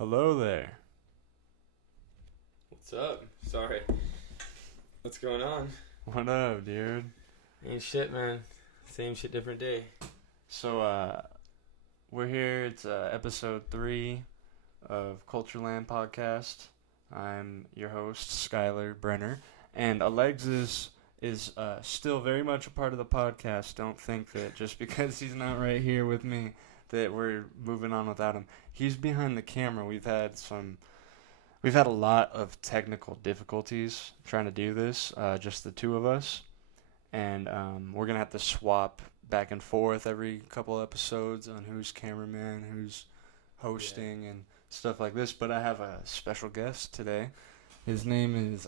Hello there. What's up? Sorry. What's going on? What up, dude? Ain't shit, man. Same shit, different day. So, we're here. It's episode 3 of CULTureland podcast. I'm your host, Skyler Brenner. And Alexis is still very much a part of the podcast. Don't think that just because he's not right here with me that we're moving on without him. He's behind the camera. We've had a lot of technical difficulties trying to do this, just the two of us. And we're going to have to swap back and forth every couple episodes on who's cameraman, who's hosting, and stuff like this. But I have a special guest today. His name is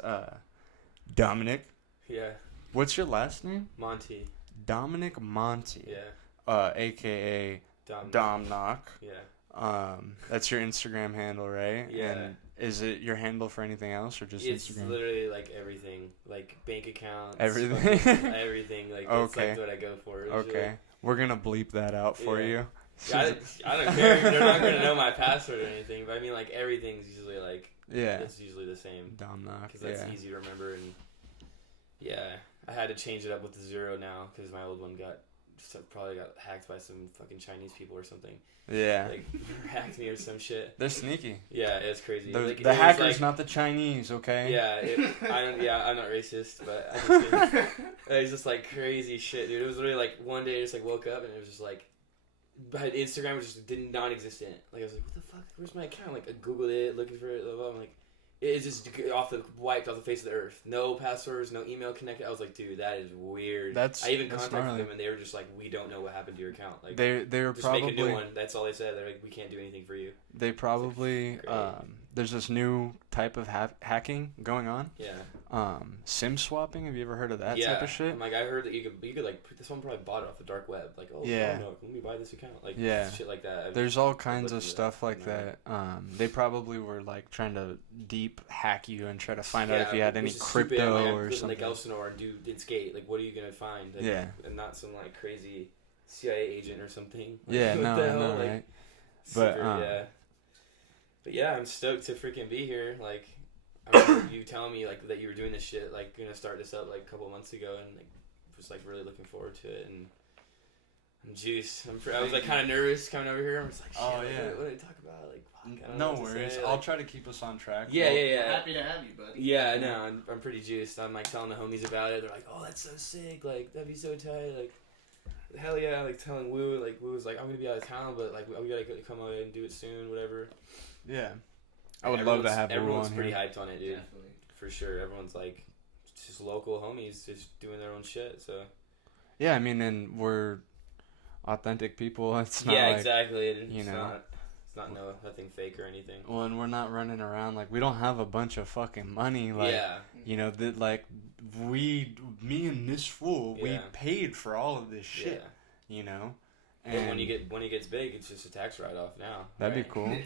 Dominic. Yeah. What's your last name? Monte. Dominic Monte. Yeah. A.K.A. Dom Knock. Yeah. That's your Instagram handle, right? Yeah. And is it your handle for anything else or just it's Instagram? It's literally like everything, like bank accounts, everything, everything. Like okay. That's like what I go for. Okay, we're gonna bleep that out for you. I don't care. They're not gonna know my password or anything. But I mean, like everything's usually like it's usually the same. Dom Knock. Because that's easy to remember. And yeah, I had to change it up with the 0 now because my old one probably got hacked by some fucking Chinese people or something. Yeah. Like, hacked me or some shit. They're sneaky. Yeah, it's crazy. The hacker's not the Chinese, okay? Yeah, I'm not racist, but I just think it's just like crazy shit, dude. It was literally like one day I just like woke up and it was just like, Instagram was just non-existent. Like I was like, what the fuck? Where's my account? Like I googled it, looking for it. I'm like, it's just wiped off the face of the earth. No passwords, no email connected. I was like, dude, that is weird. I even contacted them and they were just like, we don't know what happened to your account. Like they were just probably make a new one. That's all they said. They're like, we can't do anything for you. They probably there's this new type of hacking going on. Yeah. SIM swapping. Have you ever heard of that type of shit? Like I heard that you could like someone probably bought it off the dark web. Like no, let me buy this account. Like shit like that. There's all kinds of stuff like that. They probably were like trying to deep hack you and try to find out if you had any crypto or something. Like Elsinore and did skate. Like what are you gonna find? Like, and not some like crazy CIA agent or something. Like, I know, like, right? But yeah, I'm stoked to freaking be here. Like, I remember you telling me like that you were doing this shit, like gonna start this up like a couple months ago, and like was like really looking forward to it. And I'm juiced. I was like kind of nervous coming over here. I was like, shit, what do they talk about? Like, fuck, I don't know no worries. I'll try to keep us on track. Yeah. Happy to have you, buddy. Yeah, no, I'm pretty juiced. I'm like telling the homies about it. They're like, oh, that's so sick. Like that'd be so tight. Like. Hell yeah, like telling Woo was like, I'm gonna be out of town, but like we gotta come out and do it soon, whatever. Yeah. I would love to have Woo on here. Everyone's pretty hyped on it, dude. Definitely. For sure. Everyone's like just local homies just doing their own shit, so. Yeah, I mean, and we're authentic people. It's not exactly. It's not nothing fake or anything. Well, and we're not running around like we don't have a bunch of fucking money. Like, that like me and this fool, we paid for all of this shit. And when it gets big, it's just a tax write-off now. That'd be cool.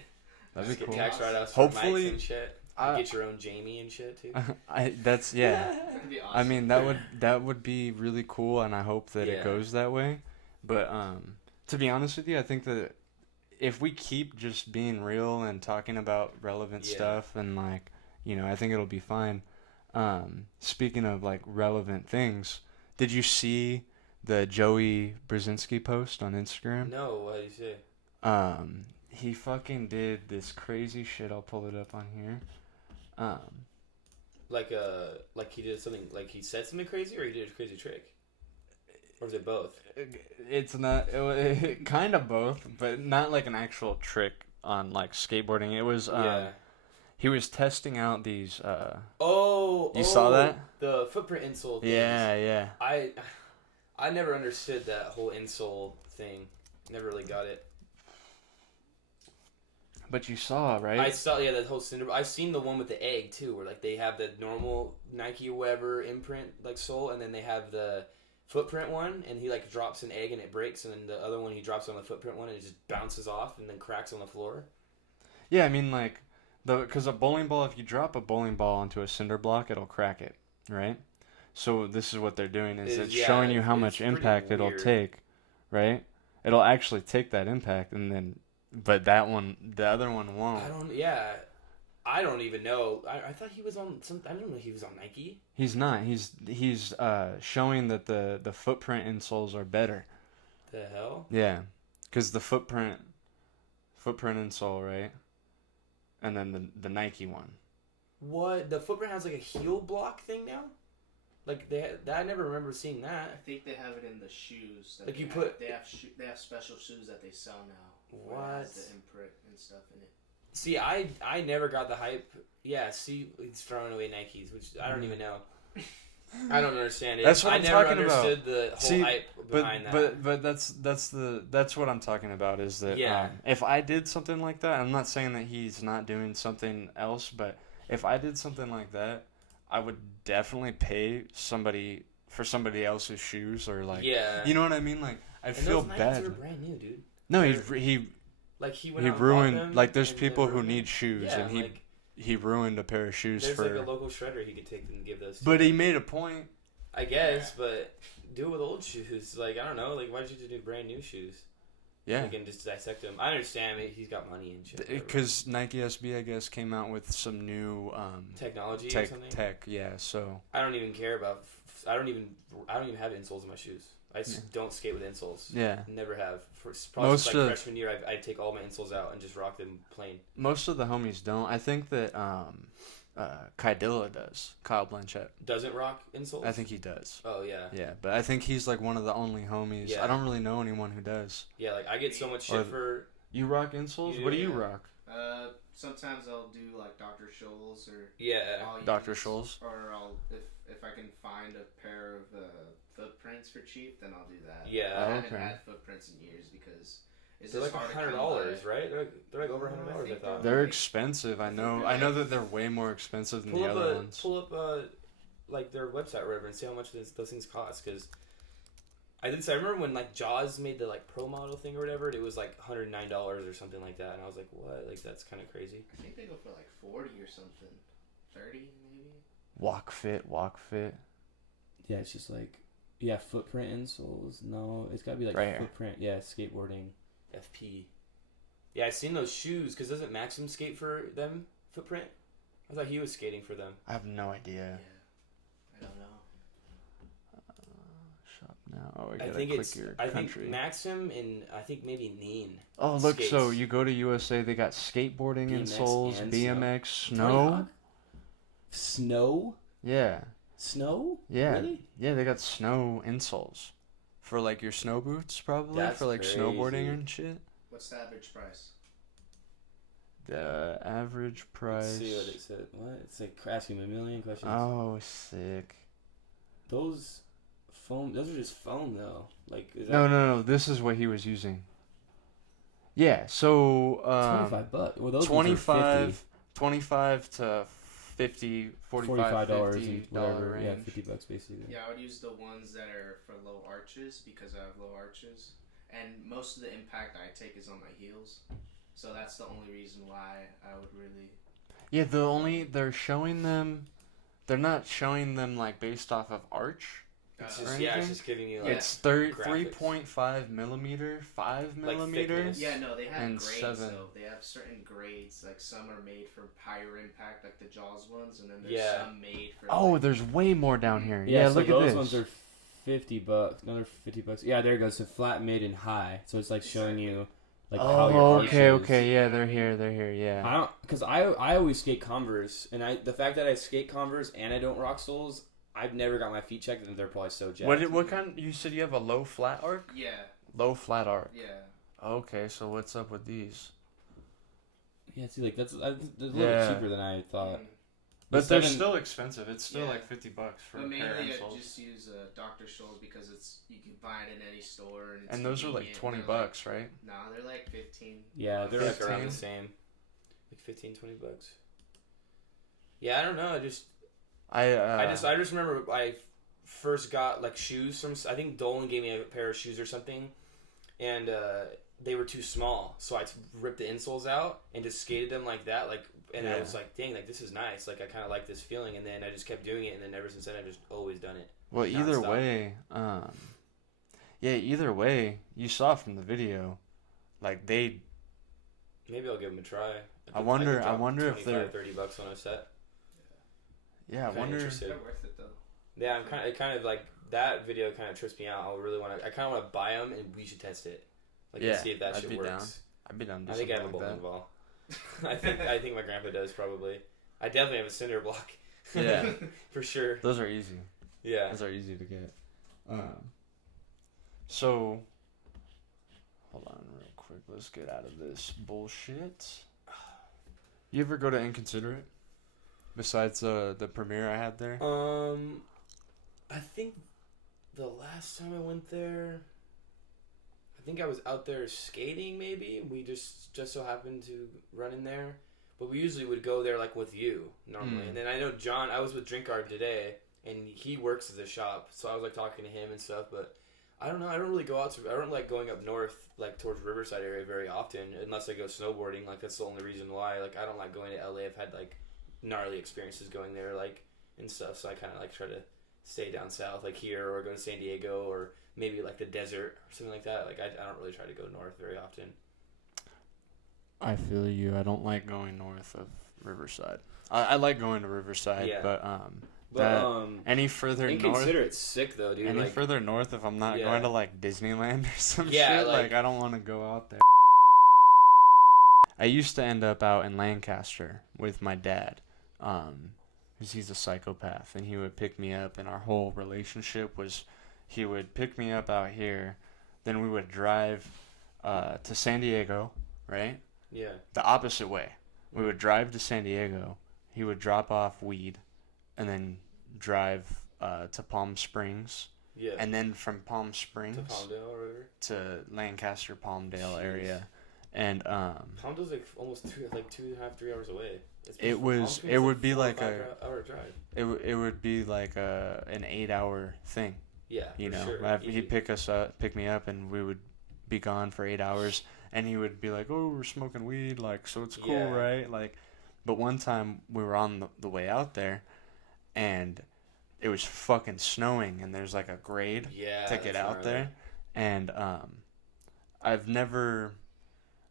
That'd be cool. Tax write-offs. Hopefully, for mics and shit. You get your own Jamie and shit too. That's That'd be awesome. I mean, that would be really cool, and I hope that it goes that way. But to be honest with you, I think that if we keep just being real and talking about relevant stuff, and like, I think it'll be fine. Speaking of like relevant things, did you see the Joey Brzezinski post on Instagram? No, what did you say? He fucking did this crazy shit. I'll pull it up on here. Like he did something, like he said something crazy, or he did a crazy trick, or is it both? It's not. It kind of both, but not like an actual trick on like skateboarding. It was. He was testing out these. You saw that? The footprint insole things. Yeah. I never understood that whole insole thing. Never really got it. But you saw, right? I saw, that whole cinder. I've seen the one with the egg too, where like they have the normal Nike or whatever imprint like sole, and then they have the footprint one, and he like drops an egg and it breaks, and then the other one he drops on the footprint one and it just bounces off and then cracks on the floor. Yeah, I mean like because a bowling ball, if you drop a bowling ball onto a cinder block, it'll crack it, right? So this is what they're doing is it's showing you how much impact it'll take, right? It'll actually take that impact and then but the other one won't. I don't even know. I thought he was on some. I didn't know he was on Nike. He's not. He's showing that the footprint insoles are better. The hell? Yeah, because the footprint insole, right? And then the Nike one. What? The footprint has like a heel block thing now? Like I never remember seeing that. I think they have it in the shoes. Like they have special shoes that they sell now. What? Where it has the imprint and stuff in it. See, I never got the hype. Yeah, see, he's throwing away Nikes, which I don't even know. I don't understand it. That's what I'm talking about. I never understood the whole hype behind that. But that's what I'm talking about is that if I did something like that, I'm not saying that he's not doing something else, but if I did something like that, I would definitely pay somebody for somebody else's shoes or like you know what I mean? Like I feel those bad. Nikes were brand new, dude. No, he like he went he out ruined and bought them like there's and people they who ruined need them. shoes Yeah, and like, he ruined a pair of shoes there's for like a local shredder he could take and give those to. But he made a point. I guess, but do it with old shoes. Like, I don't know. Like, why did you do brand new shoes? Yeah. You can just dissect them. I understand. He's got money and shit. Because Nike SB, I guess, came out with some new technology or something. Yeah. So I don't even care about. I don't even have insoles in my shoes. I just don't skate with insoles. Yeah. Never have. For probably since like freshman year, I'd take all my insoles out and just rock them plain. Most of the homies don't. I think that Kydilla does. Kyle Blanchett doesn't rock insoles. I think he does. Oh yeah. Yeah, but I think he's like one of the only homies. Yeah. I don't really know anyone who does. Yeah, like I get so much shit for. You rock insoles? What do you rock? Sometimes I'll do like Dr. Scholl's or Dr. Scholl's. Or I'll if I can find a pair of footprints for cheap, then I'll do that. Yeah. I haven't had footprints in years because they're like $100, right? They're like over $100. I thought they're expensive. I know. I know that they're way more expensive than the other ones. Pull up like their website or whatever and see how much those things cost. Because I remember when like Jaws made the like pro model thing or whatever. It was like $109 or something like that, and I was like, what? Like that's kind of crazy. I think they go for like 40 or something, 30 maybe. Walk fit. Yeah, it's just like footprint insoles. No, it's gotta be like right footprint. Yeah, skateboarding. FP. Yeah, I've seen those shoes. Because doesn't Maxim skate for them? Footprint? I thought he was skating for them. I have no idea. Yeah. I don't know. Shop now. Oh, I think Maxim and I think maybe Neen. Oh, look. Skates. So you go to USA, they got skateboarding insoles, and BMX, snow. Snow? Yeah. Snow? Yeah. Really? Yeah, they got snow insoles. For like your snow boots, probably. That's for like crazy. Snowboarding and shit. What's the average price? The average price. Let's see what it said. What? It's like asking me a million questions. Oh, sick. Those are just foam though. Like No. This is what he was using. Yeah, so $25. Well, those 25 to $50, $45 whatever range. Yeah, $50 basically. Yeah, I would use the ones that are for low arches because I have low arches, and most of the impact I take is on my heels, so that's the only reason why I would really. Yeah, they're showing them. They're not showing them like based off of arch. It's just giving you like it's 3.5 millimeter, 5 millimeter. Yeah, no, they have and grades 7. though. They have certain grades. Like some are made for higher impact, like the Jaws ones, and then there's some made for. Oh, there's way more down here. Yeah, so look at those this. ones are $50. Another $50. Yeah, there it goes. So flat, mid, and high. So it's like showing you like how your arch is. Okay. Yeah, they're here. Yeah. Because I always skate Converse, and the fact that I skate Converse and I don't rock soles, I've never got my feet checked, and they're probably so jacked. What kind? You said you have a low flat arc? Yeah. Low flat arc. Yeah. Okay, so what's up with these? Yeah, see, like that's a little bit cheaper than I thought. But they're still expensive. It's still like $50 for but a pair of mainly insoles. I just use Dr. Scholl's because you can buy it in any store, and And those are like $20, right? No, they're like 15. Yeah, they're like around the same, like $15-$20. Yeah, I don't know. I just remember I first got like shoes from. I think Dolan gave me a pair of shoes or something, and they were too small, so I ripped the insoles out and just skated them like that. And I was like, dang, like this is nice. Like I kind of like this feeling, and then I just kept doing it, and then ever since then I've just always done it. Well, either way, you saw from the video, like they Maybe I'll give them a try. I wonder if they're $30 on a set. Yeah, I Kinda wonder. interested. They're worth it though. Yeah, it kind of like that video kind of trips me out. I kind of want to buy them and we should test it. Like Yeah, and see if that I'd shit be works. down. I'd be down to I do think I have a something like bowling ball. I think my grandpa does probably. I definitely have a cinder block. Yeah. For sure. Those are easy. Yeah. Those are easy to get. So, hold on real quick. Let's get out of this bullshit. You ever go to Inconsiderate? Besides the premiere I had there? I think the last time I went there, I think I was out there skating maybe. We just so happened to run in there. But we usually would go there like with you normally. And then I know John, I was with Drinkard today and he works at the shop. So I was like talking to him and stuff, but I don't know. I don't really go out I don't like going up north like towards Riverside area very often unless I go snowboarding. Like that's the only reason why. Like I don't like going to LA. I've had like gnarly experiences going there like and stuff. So I kind of like try to stay down south like here or go to San Diego or maybe like the desert or something like that. Like I don't really try to go north very often. I feel you. I don't like going north of Riverside. I like going to Riverside, Yeah. but any further north, Inconsiderate's sick though, dude. any like, further north, if I'm not Yeah. going to like Disneyland or some Yeah, shit, like- like I don't want to go out there. I used to end up out in Lancaster with my dad, 'cause he's a psychopath, and he would pick me up, and our whole relationship was, he would pick me up out here, then we would drive to San Diego, right? Yeah. The opposite way. We would drive to San Diego. He would drop off weed, and then drive to Palm Springs, Yeah. and then from Palm to Springs Palmdale or whatever. to Lancaster, Palmdale Jeez. area, and Palmdale's like almost 2.5, 3 hours away. It was- Palm Springs it is would be 4 or like 5 a- hour drive. it would be like an 8-hour thing. Yeah. You for know, Sure. he'd Easy. pick me up, and we would be gone for 8 hours, and he would be like, "Oh, we're smoking weed, like, so it's cool, Yeah. right?" Like, but one time we were on the way out there, and it was fucking snowing, and there's like a grade Yeah. to get that's out gnarly. there, and I've never,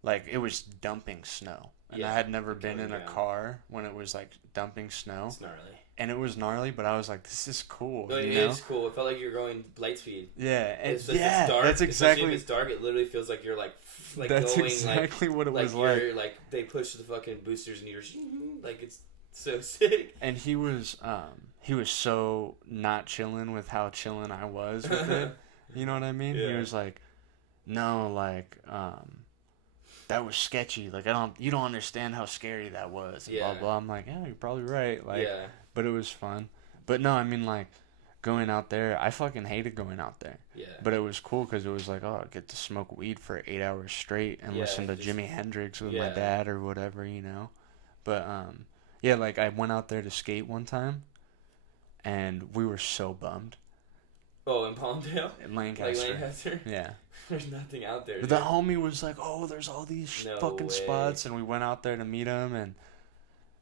like, it was dumping snow, and I Yeah, had never been coming in a down. car when it was like dumping snow, It's gnarly. and it was gnarly, but I was like, "This is cool," No, you it know? is cool. It felt like you're going light speed. Yeah, and It's like yeah, it's dark. that's Especially exactly. if it's dark, it literally feels like you're like That's going exactly what it like was like. you're like they push the fucking boosters and you're like it's so sick. And he was so not chilling with how chilling I was with it. You know what I mean? He Yeah. was like, "No, like, that was sketchy. Like, you don't understand how scary that was." And Yeah. blah blah. I'm like, "Yeah, you're probably right." Like, Yeah. but it was fun. But no, I mean, like, going out there, I fucking hated going out there. Yeah. But it was cool because it was like, oh, I get to smoke weed for 8 hours straight and Yeah, listen to just- Jimi Hendrix with my yeah. dad or whatever, you know. But yeah, like I went out there to skate one time, and we were so bummed Oh, in Palmdale? in Like Lancaster. Lancaster? Yeah, There's nothing out there. but dude. the homie was like, "Oh, there's all these No fucking way. spots," and we went out there to meet him, and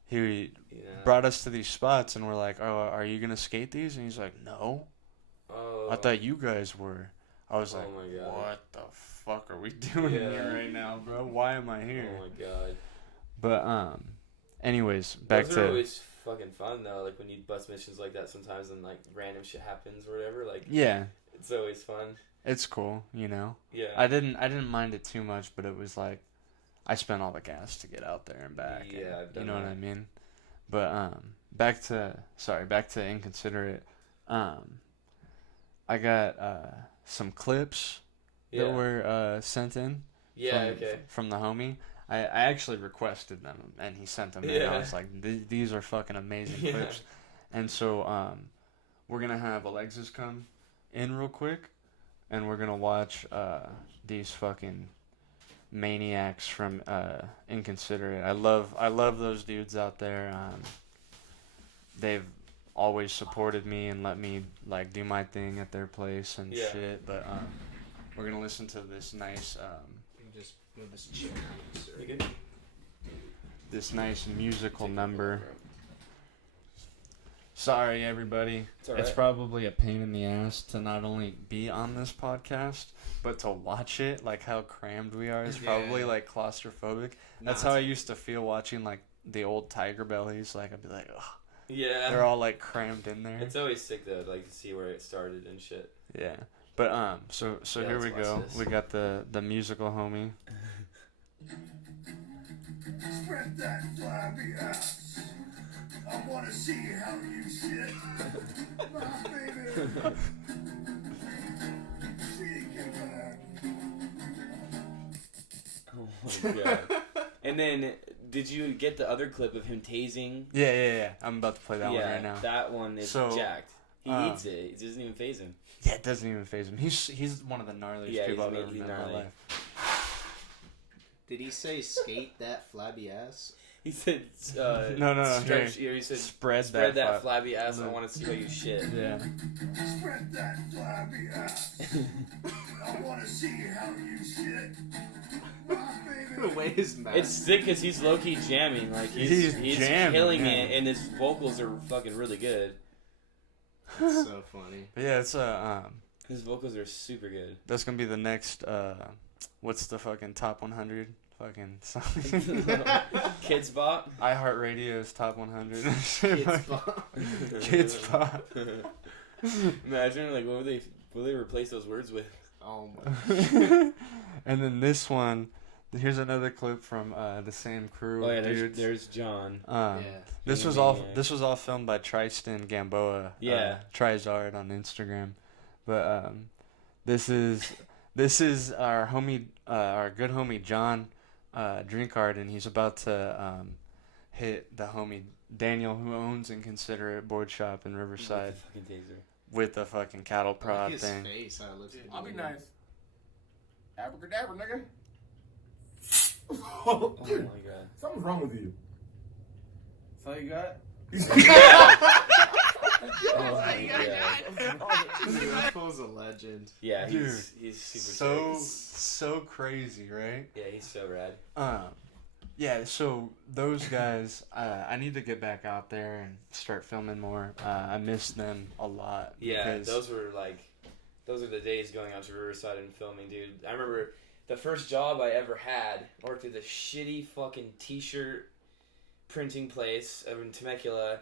he Yeah. brought us to these spots, and we're like, "Oh, are you gonna skate these?" And he's like, "No, Oh. I thought you guys were." I was Oh like, my God. "What the fuck are we doing Yeah. here right now, bro? Why am I here?" Oh my god. But anyways, back Those are to always fucking fun though. Like when you bust missions like that sometimes and like random shit happens or whatever. Like yeah, it's always fun. it's cool, you know. Yeah. I didn't mind it too much, but it was like I spent all the gas to get out there and back. Yeah, and, I've you done know what that. I mean. But back to Inconsiderate. I got some clips Yeah. that were sent in. Yeah. from, Okay. from the homie. I actually requested them, and he sent them in. I Yeah. was like, these are fucking amazing Yeah. clips. And so we're going to have Alexis come in real quick, and we're going to watch these fucking maniacs from Inconsiderate. I love those dudes out there. They've always supported me and let me like do my thing at their place and Yeah. shit. But we're going to listen to this nice... Just move this chair. You good? this nice musical number. Sorry, everybody. It's all right. It's probably a pain in the ass to not only be on this podcast, but to watch it. Like, how crammed we are is probably, like, claustrophobic. That's how I used to feel watching, like, the old Tiger Bellies. Like, I'd be like, ugh. Yeah. They're all, like, crammed in there. It's always sick, though, like, to see where it started and shit. Yeah. But, so Yeah, here we let's go. watch this. We got the musical homie. Spread that flabby ass. I wanna see how you shit. My baby. She can back. Oh my god. And then, did you get the other clip of him tasing? Yeah. I'm about to play that one Yeah, right now. that one is So, jacked. He eats it. It doesn't even phase him. Yeah, it doesn't even phase him. He's one of the gnarliest Yeah, people I've he's ever met in my gnarly. life. Did he say skate that flabby ass? He said, No, stretch, here. he said, Spread that flap. flabby ass. I No. want to see how you shit. Yeah. Spread that flabby ass. I wanna see how you shit. My baby. The way his mouth. It's sick because he's low key jamming. Like He's he's jamming, killing yeah. it, and his vocals are fucking really good. That's so funny. But yeah, it's His vocals are super good. that's gonna be the next what's the fucking top 100 fucking song? Kids Bop. iHeartRadio's top 100. Kids Bop. Kids Bop. Imagine like what would they replace those words with? Oh my. And then this one, here's another clip from the same crew. Oh yeah, of dudes. there's John. Yeah. This was all filmed by Tristan Gamboa. Yeah. Trizard on Instagram. But this is our homie, our good homie John Drinkard, and he's about to hit the homie Daniel, who owns Inconsiderate Board Shop in Riverside, Fucking taser. with the fucking cattle I prod like his thing. face. How it looks. I'll be nice. Abracadabra, nigga. Oh my god. Something's wrong with you. That's all you got? Oh my god. That fool's a legend. Yeah, Dude, he's super sick. so crazy, right? Yeah, he's so rad. Yeah, so those guys, I need to get back out there and start filming more. I miss them a lot. Yeah, because- those are the days going out to Riverside and filming, dude. I remember the first job I ever had, I worked at this shitty fucking t-shirt printing place in Temecula.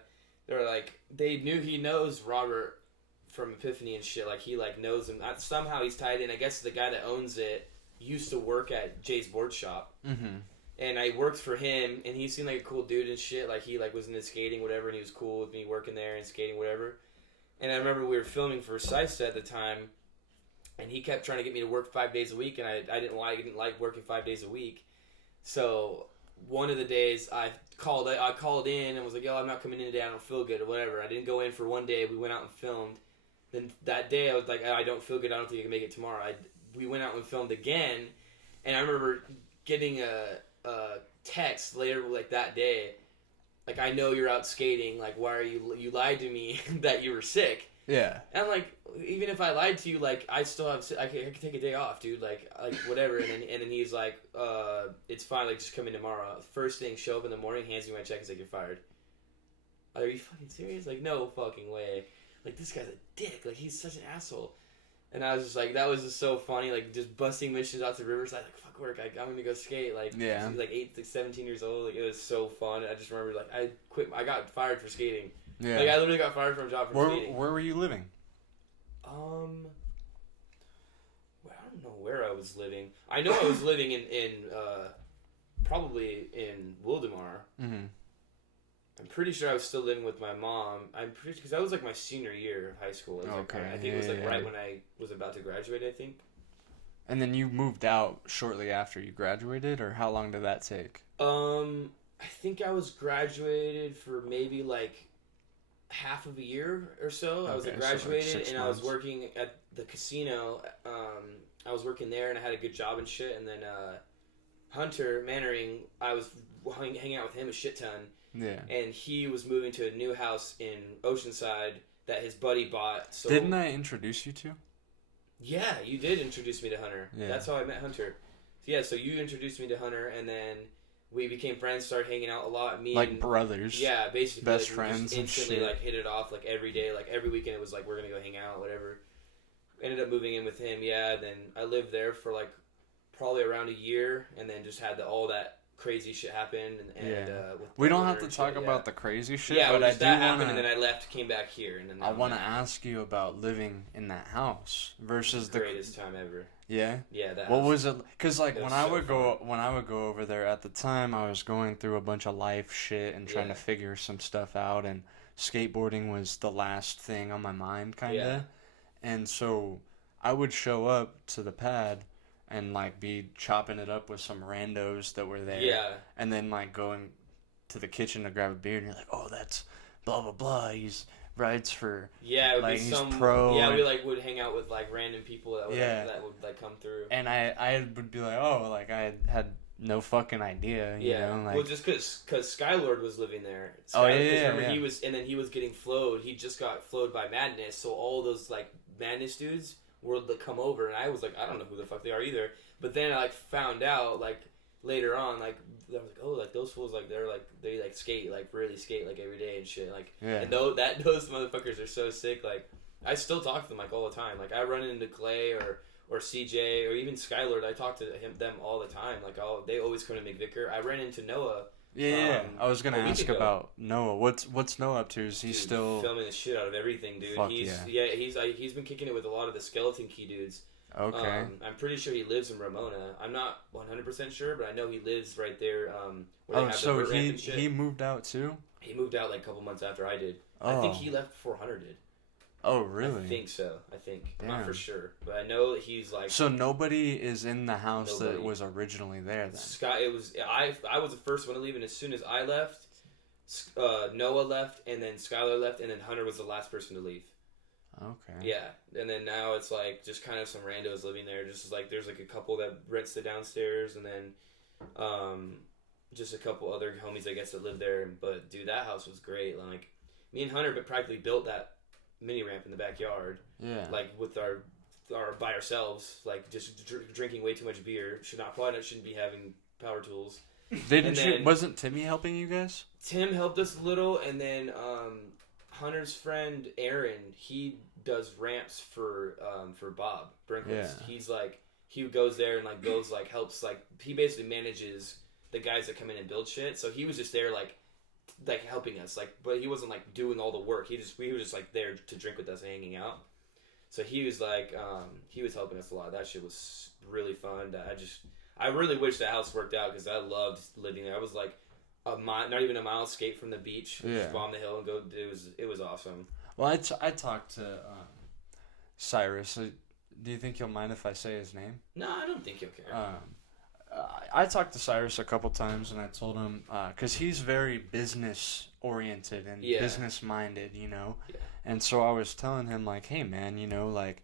They were like, they knew he knows Robert from Epiphany and shit. Like, he, like, knows him. Somehow he's tied in. I guess the guy that owns it used to work at Jay's board shop. Mm-hmm. And I worked for him, and he seemed like a cool dude and shit. Like, he, like, was into skating, whatever, and he was cool with me working there and skating, whatever. And I remember we were filming for Sisa at the time, and he kept trying to get me to work 5 days a week, and I didn't like working 5 days a week. So one of the days I called in and was like, yo, I'm not coming in today, I don't feel good or whatever. I didn't go in for one day, we went out and filmed. Then that day I was like, I don't feel good, I don't think I can make it tomorrow. We went out and filmed again, and I remember getting a text later, like that day, like, I know you're out skating, like, why are you lied to me that you were sick. Yeah. And I'm like, even if I lied to you, like, I still have, I can take a day off, dude, like whatever. And then he's like, it's fine, like, just come in tomorrow. First thing, show up in the morning, hands me my check, and say, you're fired. Are you fucking serious? Like, no fucking way. Like, this guy's a dick. Like, he's such an asshole. And I was just like, that was just so funny, like, just busting missions out to Riverside, like, fuck work, I'm gonna go skate, like, Yeah. He was like 17 years old, like, it was so fun. I just remember, like, I got fired for skating. Yeah. Like, I literally got fired from a job for skating. Where were you living? Well, I don't know where I was living. I know I was living in probably in Wildemar. Mm-hmm. I'm pretty sure I was still living with my mom. Because that was like my senior year of high school. It was Okay, I think it was like yeah. right when I was about to graduate, I think. And then you moved out shortly after you graduated, or how long did that take? I think I was graduated for maybe like half of a year or so. I was like Okay, so, like, graduated 6 and I was months. working at the casino. I was working there and I had a good job and shit. And then Hunter Mannering, I was hanging out with him a shit ton. Yeah. And he was moving to a new house in Oceanside that his buddy bought. So Didn't I introduce you to? Yeah, you did introduce me to Hunter. Yeah. That's how I met Hunter. Yeah, so you introduced me to Hunter, and then we became friends, started hanging out a lot. Me like and brothers. yeah, basically best we friends just and instantly shit. like hit it off like every day, like every weekend. It was like we're gonna go hang out, whatever. Ended up moving in with him. Yeah, then I lived there for like probably around a year, and then just had all that crazy shit happen. And with We the don't owner have to and talk shit, about the crazy shit, yeah, but I just do that want happened, and to. then I left, came back here, and then I now want to I'm ask you about living in that house versus the greatest time ever. Yeah. Yeah, that. What house. was it? Because like It when was I so would go over there at the time, I was going through a bunch of life shit and trying Yeah. to figure some stuff out, and skateboarding was the last thing on my mind, kind of. Yeah. And so I would show up to the pad and like be chopping it up with some randos that were there. Yeah. And then like going to the kitchen to grab a beer, and you're like, oh, that's blah blah blah. He's rides for Yeah, it would like, be he's some pro Yeah, and- we like would hang out with like random people that would Yeah. that would like come through. and I would be like, oh, like I had no fucking idea, you Yeah, know, like well, just because Skylord was living there. Oh, yeah, 'cause yeah, remember yeah. he was, and then he was getting flowed. He just got flowed by Madness, so all those like Madness dudes would like, come over, and I was like, I don't know who the fuck they are either. But then I like found out like later on, like I was like, oh, like those fools, like they like skate, like really skate like every day and shit, like yeah. and those motherfuckers are so sick. Like I still talk to them like all the time. Like I run into Clay or CJ or even Skylord. I talk to them all the time. Like they always come to McVicker. I ran into Noah. Yeah. I was gonna a week ask ago. about Noah. What's Noah up to? Is he Dude, still filming the shit out of everything, dude? Fuck He's he's been kicking it with a lot of the Skeleton Key dudes. okay? I'm pretty sure he lives in Ramona. I'm not 100% sure, but I know he lives right there. Where they Oh, have so the vert ramp and shit. he moved out too? He moved out like a couple months after I did. Oh, I think he left before Hunter did. Oh, really? I think so. I'm not Damn. for sure, but I know that he's like. So nobody is in the house that Nobody. was originally there then. It was I was the first one to leave, and as soon as I left, Noah left, and then Skyler left, and then Hunter was the last person to leave. Okay. Yeah, and then now it's like just kind of some randos living there. Just like there's like a couple that rents the downstairs, and then just a couple other homies I guess that live there. But dude, that house was great. Like me and Hunter, but practically built that mini ramp in the backyard, Yeah. like with our by ourselves, like just drinking way too much beer. Shouldn't be having power tools. Didn't and you? then- Wasn't Timmy helping you guys? Tim helped us a little, and then Hunter's friend Aaron, he does ramps for Bob Brinkless. Yeah. He's like he goes there and like goes like helps like he basically manages the guys that come in and build shit. So he was just there like helping us like, but he wasn't like doing all the work. We were just like there to drink with us and hanging out. So he was like he was helping us a lot. That shit was really fun. I really wish the house worked out because I loved living there. I was like not even a mile escape from the beach. Yeah. Just bomb the hill and go. It was awesome. Well, I talked to Cyrus. Do you think he'll mind if I say his name? No, I don't think he'll care. I talked to Cyrus a couple times, and I told him because he's very business oriented and Yeah. business minded, you know. Yeah. And so I was telling him like, hey man, you know, like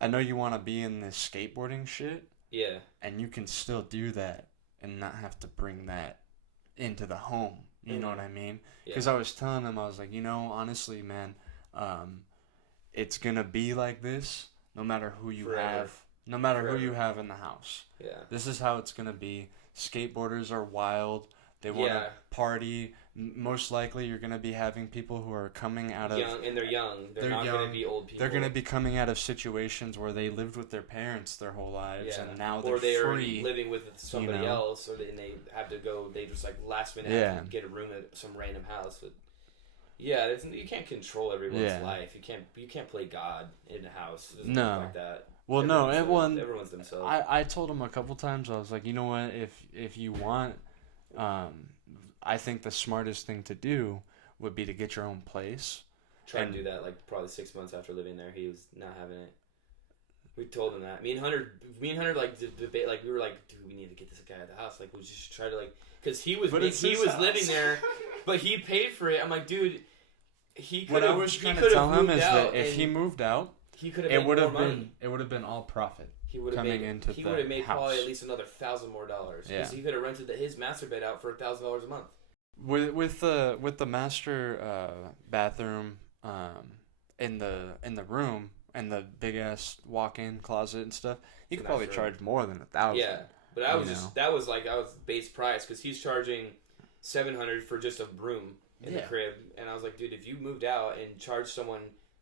I know you want to be in this skateboarding shit, Yeah. and you can still do that and not have to bring that into the home. You know what I mean? Because I was telling him, I was like, you know, honestly, man, it's gonna be like this no matter who you Forever. have. No matter Forever. who you have in the house. Yeah. This is how it's going to be. Skateboarders are wild. They want to Yeah. party. Most likely you're going to be having people who are coming out of... Young, and they're young. They're not going young. to be old people. They're going to be coming out of situations where they lived with their parents their whole lives, and now or they they're are free. living with somebody know? else, or and they have to go. They just like last minute Yeah. have to get a room at some random house. But yeah, you can't control everyone's Yeah. life. You can't play God in a house. It doesn't No. work like that. Well, no, Everyone's themselves. I told him a couple times, I was like, you know what, if you want, I think the smartest thing to do would be to get your own place. Tried to do that like probably 6 months after living there. He was not having it. We told him that. Me and Hunter like debate. Like we were like, dude, we need to get this guy out of the house. Like we just try to like, because he was But it's he his was house. living there, but he paid for it. I'm like, dude, he could What I have. was He trying to could tell have him moved is out that if and he moved out, he could have it made would more have money. been all profit. He would have coming made into he the would have made probably house. at least another $1,000 more. Yeah. Because he could have rented his master bed out for $1,000 a month. With the master bathroom in the room and the big ass walk-in closet and stuff, you could Nice probably room. charge more than $1,000. Yeah, But I was that was base price because he's charging $700 for just a room in the crib, and I was like, dude, if you moved out and charged someone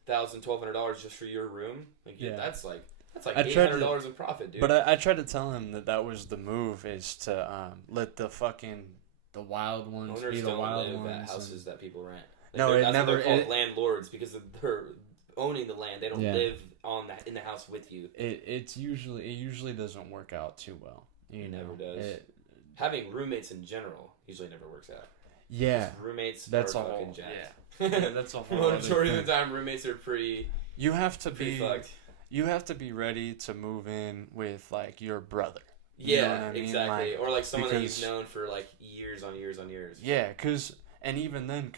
$1,000-$1,200 just for your room, like that's like $800 in profit, dude. But I tried to tell him that was the move, is to let the wild ones Owners be the don't wild live ones. at houses that people rent. Like No, it that's never. What they're called landlords because they're owning the land. They don't live in the house with you. It usually doesn't work out too well. It never does. Having roommates in general usually never works out. Yeah, roommates. That's are all. Fucking jacked. Yeah, that's a whole. The majority of the time, roommates are pretty. You have to pretty be. Fucked. You have to be ready to move in with like your brother. Yeah, you know what I mean? exactly. Or like someone that you've known for like years on years on years. Yeah, and even then,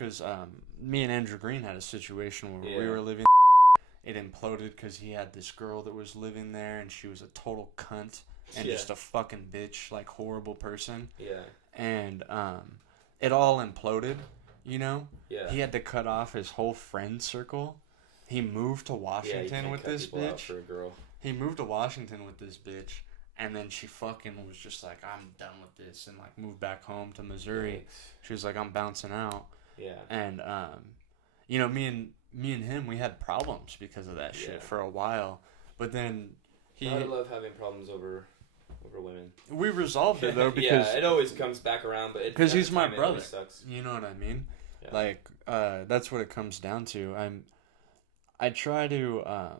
me and Andrew Green had a situation where we were living. It imploded because he had this girl that was living there, and she was a total cunt and just a fucking bitch, like horrible person. Yeah. And it all imploded, you know. Yeah. He had to cut off his whole friend circle. He moved to Washington with this bitch. For a girl. He moved to Washington with this bitch, and then she fucking was just like, I'm done with this, and like moved back home to Missouri. She was like, I'm bouncing out. Yeah. And you know, me and him, we had problems because of that shit for a while. But then I love having problems over women. We resolved it though because it always comes back around, but because he's my brother. Sucks. You know what I mean? Yeah. Like that's what it comes down to. I try to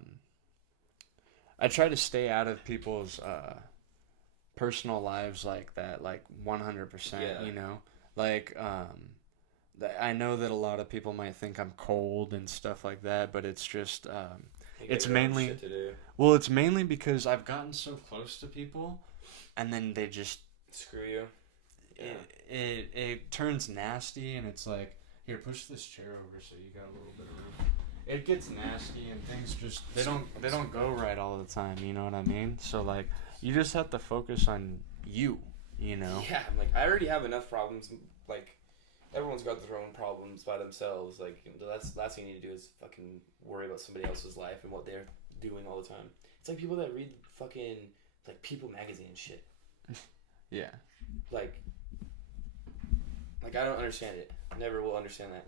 stay out of people's personal lives like that, like 100%. You know, like I know that a lot of people might think I'm cold and stuff like that, but it's just it's mainly it's mainly because I've gotten so close to people, and then they just screw you. Yeah. It turns nasty, and it's like, here, push this chair over so you got a little bit of room. It gets nasty, and things just they don't go right all the time. You know what I mean? So like, you just have to focus on you. You know? Yeah, I'm like, I already have enough problems. Like, everyone's got their own problems by themselves. Like, the last thing you need to do is fucking worry about somebody else's life and what they're doing all the time. It's like people that read fucking like People magazine and shit. Yeah. Like I don't understand it. I never will understand that.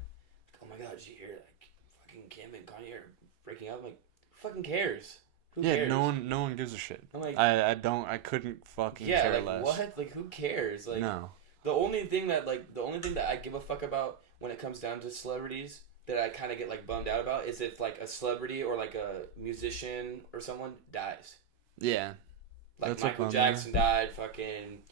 Like, oh my god, did you hear like fucking Kim and Kanye are breaking up? Like, who fucking cares? Who cares? No one gives a shit. I'm like, I couldn't fucking care like, less. What? Like, who cares? Like, no. The only thing that I give a fuck about when it comes down to celebrities that I kind of get like bummed out about is if like a celebrity or like a musician or someone dies. Yeah. Like That's Michael Jackson died, fucking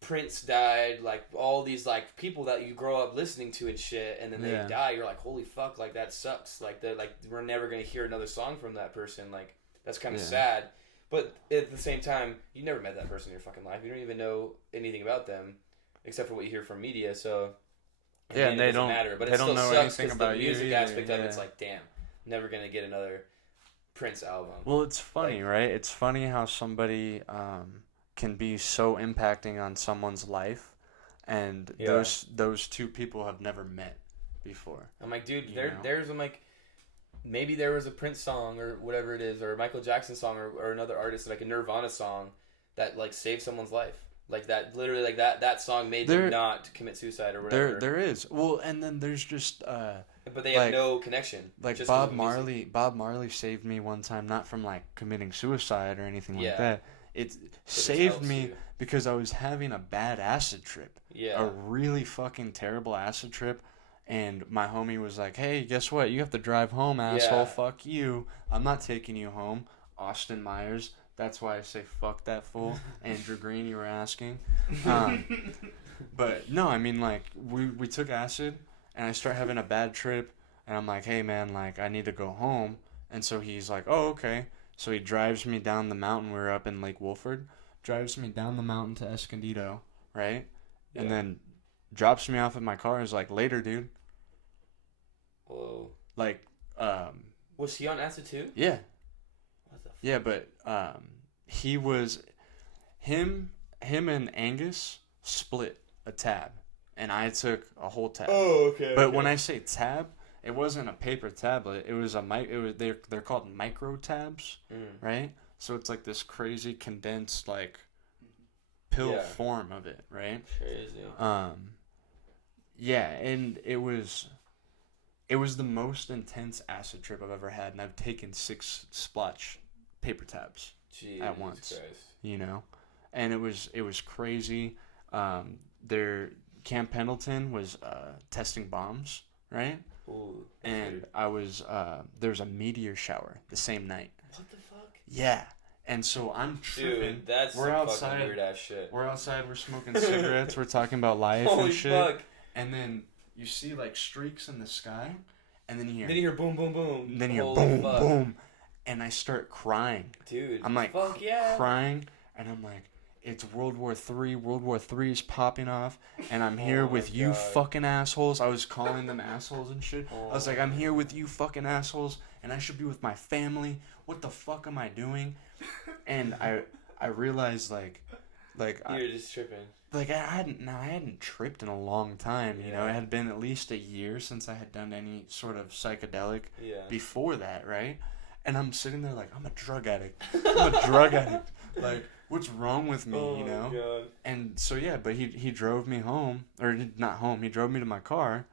Prince died, like all these like people that you grow up listening to and shit, and then they die. You're like, holy fuck, like that sucks. Like we're never gonna hear another song from that person. Like that's kind of sad. But at the same time, you never met that person in your fucking life. You don't even know anything about them except for what you hear from media. So and they don't matter. But they it don't still know sucks anything about the music you aspect either. of it's like, damn, never gonna get another Prince album. Well, it's funny, right? It's funny how somebody can be so impacting on someone's life, and those two people have never met before. I'm like, dude, I'm like, maybe there was a Prince song or whatever it is, or a Michael Jackson song, or another artist, like a Nirvana song, that like saved someone's life. Like that, literally, like that song made them not commit suicide or whatever. There is. Well, and then there's just. But they have no connection. Like just Bob Marley saved me one time, not from like committing suicide or anything like that. It saved me because I was having a bad acid trip. Yeah. A really fucking terrible acid trip. And my homie was like, hey, guess what? You have to drive home, asshole. Yeah. Fuck you. I'm not taking you home. Austin Myers. That's why I say fuck that fool. Andrew Green, you were asking. But no, I mean, like, we took acid, and I start having a bad trip, and I'm like, hey, man, like, I need to go home. And so he's like, oh, okay. So he drives me down the mountain. We're up in Lake Wolford. Drives me down the mountain to Escondido, right? Yeah. And then drops me off at my car. Is like, later, dude. Whoa. Like, was he on acid too? Yeah. What the fuck? Yeah, but he was him and Angus split a tab, and I took a whole tab. Oh, okay. But when I say tab, it wasn't a paper tablet. It was they're called micro tabs, right? So it's like this crazy condensed like pill form of it, right? Crazy. Yeah, and it was the most intense acid trip I've ever had, and I've taken 6 splotch paper tabs at once. Christ. You know, and it was crazy. Camp Pendleton was testing bombs, right? Ooh, And I was there was a meteor shower the same night. What the fuck? Yeah. And so I'm tripping. Dude, that's we're some outside. fucking weird ass shit. We're outside. We're smoking cigarettes. We're talking about life Holy and shit. fuck. And then you see like streaks in the sky, and then you Then you hear boom, boom, boom. and then you hear Holy boom, fuck. boom, and I start crying. Dude, I'm like fuck yeah. crying, and I'm like, it's World War III. World War III is popping off, and I'm here Oh my with you God. fucking assholes. I was calling them assholes and shit. Oh I was like, I'm here with you fucking assholes, and I should be with my family. What the fuck am I doing? And I realized like You're just tripping. I hadn't tripped in a long time. You know, Yeah. it had been at least a year since I had done any sort of psychedelic Yeah. before that, right? And I'm sitting there like, I'm a drug addict. I'm a drug addict. Like, what's wrong with me, Oh you my know? God. And so yeah, but he drove me home, or not home. He drove me to my car,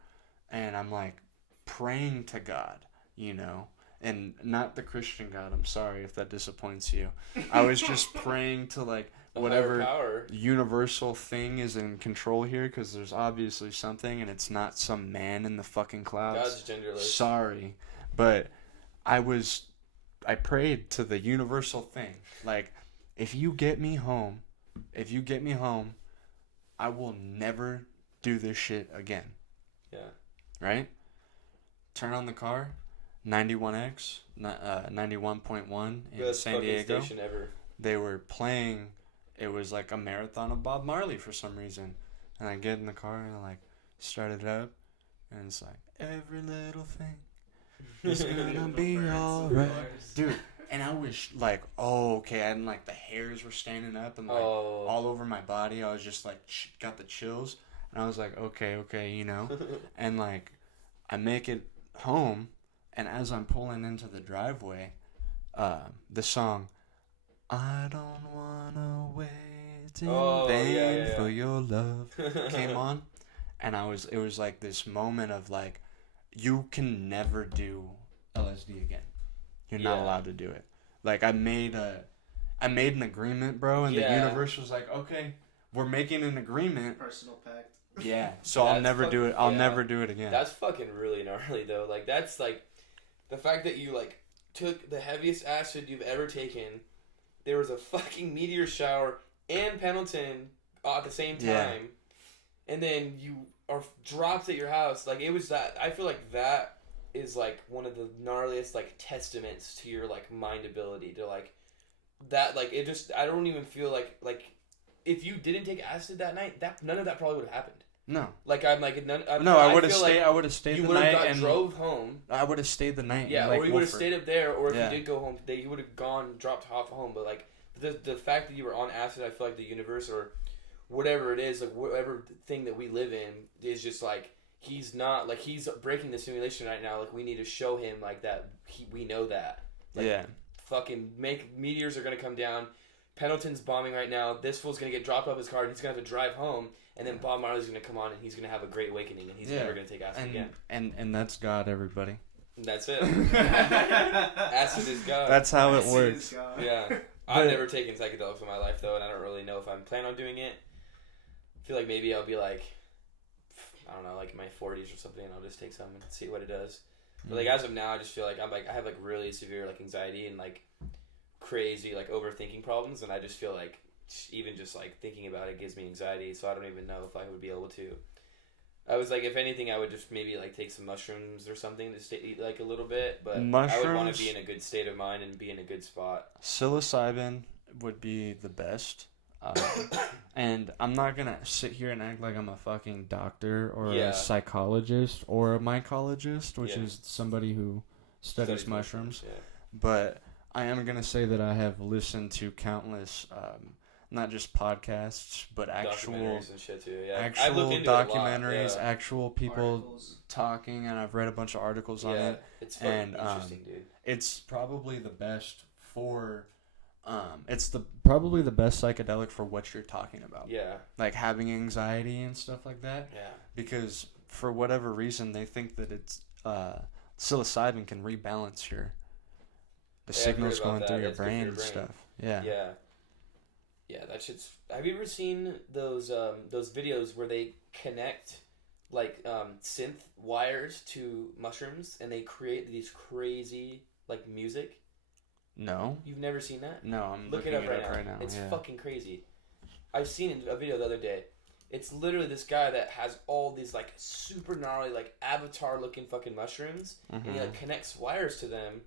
and I'm like praying to God, you know, and not the Christian God. I'm sorry if that disappoints you. I was just praying to like A higher whatever power. universal thing is in control here, because there's obviously something, and it's not some man in the fucking clouds. God's genderless. Sorry, but I prayed to the universal thing. Like, if you get me home, I will never do this shit again. Yeah. Right? Turn on the car, 91X, 91.1 in Best San fucking Diego. station ever. They were playing, it was like a marathon of Bob Marley for some reason. And I get in the car and I like start it up, and it's like, every little thing is gonna be alright. Dude, and I was like, oh, okay. And like the hairs were standing up and like all over my body. I was just like, got the chills. And I was like, okay, you know. And like, I make it home, and as I'm pulling into the driveway, the song, I don't wanna wait in vain for your love, came on. And it was like this moment of like, you can never do LSD again. You're not allowed to do it. Like, I made an agreement, bro, and the universe was like, okay, we're making an agreement. Personal pact. Yeah, so I'll never do it. I'll never do it again. That's fucking really gnarly, though. Like, that's like the fact that you like took the heaviest acid you've ever taken. There was a fucking meteor shower and Pendleton at the same time, Yeah. and then you are dropped at your house. Like, it was that. I feel like that is like one of the gnarliest like testaments to your like mind ability to like that. Like, it just, I don't even feel like if you didn't take acid that night, that none of that probably would have happened. No. Like, I'm like none. I would have stayed. Like I would have stayed you the would night have and drove home. I would have stayed the night. Yeah, in, like, or you would have Wolford. stayed up there, or if Yeah. you did go home, you would have dropped off home. But like the fact that you were on acid, I feel like the universe or whatever it is, like whatever thing that we live in, is just like he's breaking the simulation right now. Like, we need to show him like that. We know that. Like, Yeah. Fucking meteors are gonna come down. Pendleton's bombing right now. This fool's gonna get dropped off his car, and he's gonna have to drive home. And then Bob Marley's gonna come on, and he's gonna have a great awakening, and he's never gonna take acid again. And that's God, everybody. And that's it. Acid is God. That's how it works. Yeah. I've never taken psychedelics in my life, though, and I don't really know if I'm planning on doing it. I feel like maybe I'll be like, I don't know, like in my 40s or something, and I'll just take some and see what it does. But like as of now, I just feel like I have like really severe like anxiety and like crazy like overthinking problems, and I just feel like even just like thinking about it gives me anxiety. So I don't even know if I would be able to. I was like, if anything, I would just maybe like take some mushrooms or something to eat like a little bit, but I would want to be in a good state of mind and be in a good spot. Psilocybin would be the best. And I'm not gonna sit here and act like I'm a fucking doctor or a psychologist or a mycologist, which is somebody who studies mushrooms. Yeah. But I am gonna say that I have listened to countless, not just podcasts, but actual documentaries and shit too. Yeah. actual documentaries, actual people Articles. talking, and I've read a bunch of articles on it. It's fucking And, interesting, dude. It's probably the best for it's probably the best psychedelic for what you're talking about. Yeah. Like having anxiety and stuff like that. Yeah. Because for whatever reason, they think that it's psilocybin can rebalance the signals I've heard about going that. through your That's good for brain your and brain. stuff. Yeah. Yeah. Yeah, that shit's... Have you ever seen those videos where they connect, like, synth wires to mushrooms, and they create these crazy, like, music? No. You've never seen that? No, I'm Look looking it up right now. It's yeah. fucking crazy. I've seen a video the other day. It's literally this guy that has all these, like, super gnarly, like, avatar-looking fucking mushrooms, and he, like, connects wires to them,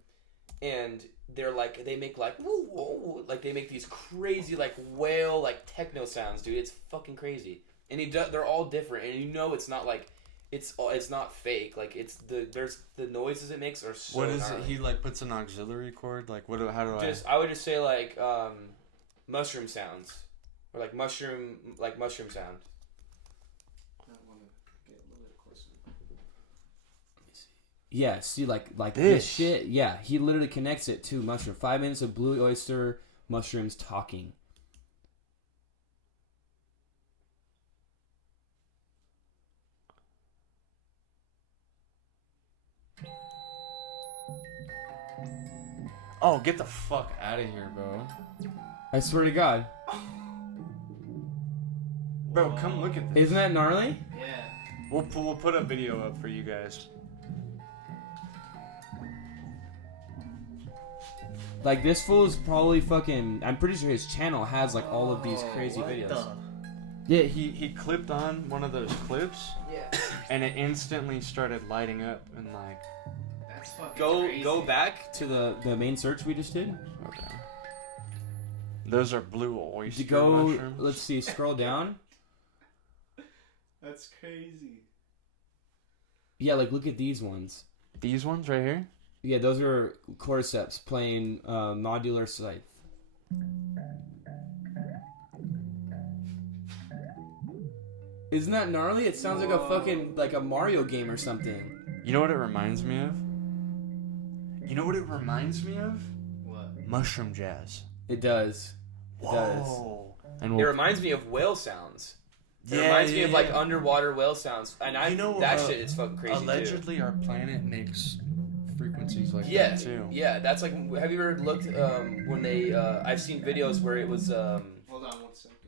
and they're, like, they make, like, woo, woo, like, they make these crazy, like, whale, like, techno sounds, dude. It's fucking crazy. And they're all different, and you know it's not, like, it's not fake. Like, it's there's the noises it makes are so What is gnarly. it? He, like, puts an auxiliary cord? Like, how do I would just say, like, mushroom sounds. Or, like, mushroom sound. I want to get a little bit closer. Yeah, see, like This. this shit. Yeah, he literally connects it to mushroom. 5 minutes of blue oyster mushrooms talking. Oh, get the fuck out of here, bro. I swear to God, Bro, come look at this. isn't that gnarly? Yeah. We'll put a video up for you guys. Like, this fool is probably fucking... I'm pretty sure his channel has, like, all of these crazy videos. Yeah, he clipped on one of those clips, Yeah. and it instantly started lighting up and like. That's fucking crazy. Go back. To the main search we just did? Okay. Those are blue oyster Go, mushrooms. let's see, scroll down. That's crazy. Yeah, like, look at these ones. These ones right here. Yeah, those are cordyceps playing modular scythe. Isn't that gnarly? It sounds like a fucking, like a Mario game or something. You know what it reminds me of? You know what it reminds me of? What? Mushroom jazz. It does. It does. Whoa. And It we'll, reminds me of whale sounds. It Yeah, reminds me yeah, of like yeah. underwater whale sounds, and You know, that shit is fucking crazy allegedly our planet makes frequencies like too. Yeah, that too. yeah, that's like. Have you ever looked when they? I've seen videos where it was. Hold on 1 second.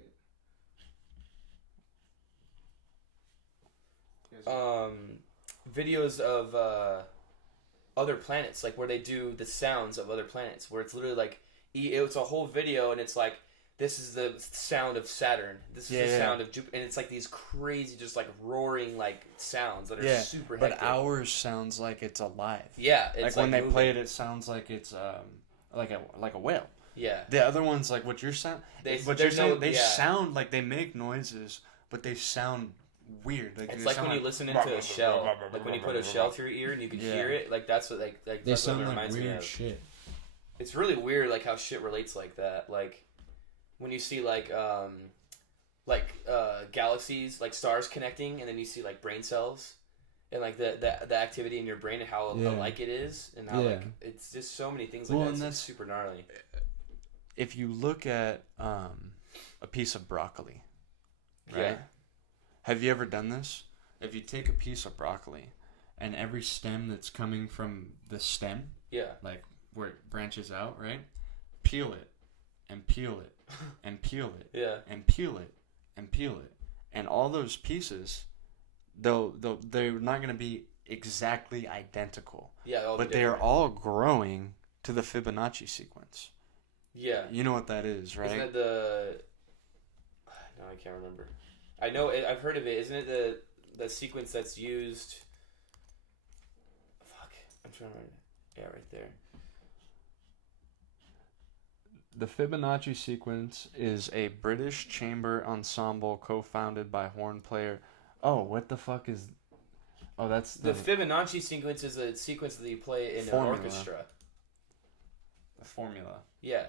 Videos of other planets, like where they do the sounds of other planets, where it's literally like it's a whole video, and it's like this is the sound of Saturn, this is the sound of Jupiter, and it's like these crazy, just like roaring like sounds that are super hectic. But ours sounds like it's alive. Yeah, it's like when they moving. play it, it sounds like it's like a whale. Yeah, The other ones, like what you're saying, they sound like they make noises, but they sound weird. Like, it's they like sound when you listen into a shell, like when you put a shell to your ear and you can hear it. Like that's what like They that's what sound it like reminds me weird of. shit. It's really weird, like how shit relates like that. Like when you see like galaxies, like stars connecting, and then you see like brain cells, and like the activity in your brain and how alike it is, and how like it's just so many things like that. And It's super gnarly. If you look at a piece of broccoli, right? Yeah. Have you ever done this? If you take a piece of broccoli, and every stem that's coming from the stem, Yeah. like where it branches out, right? Peel it, and peel it, and peel it, Yeah. and peel it, and peel it, and all those pieces, they're not going to be exactly identical, Yeah. but they are all growing to the Fibonacci sequence. Yeah. You know what that is, right? Isn't that the? No, I can't remember. I know I've heard of it. Isn't it the sequence that's used? Fuck, I'm trying to. Yeah, right there. The Fibonacci sequence is a British chamber ensemble co-founded by horn player. Oh, what the fuck is? Oh, that's The Fibonacci sequence is a sequence that you play in Formula. an orchestra. the formula. Yeah.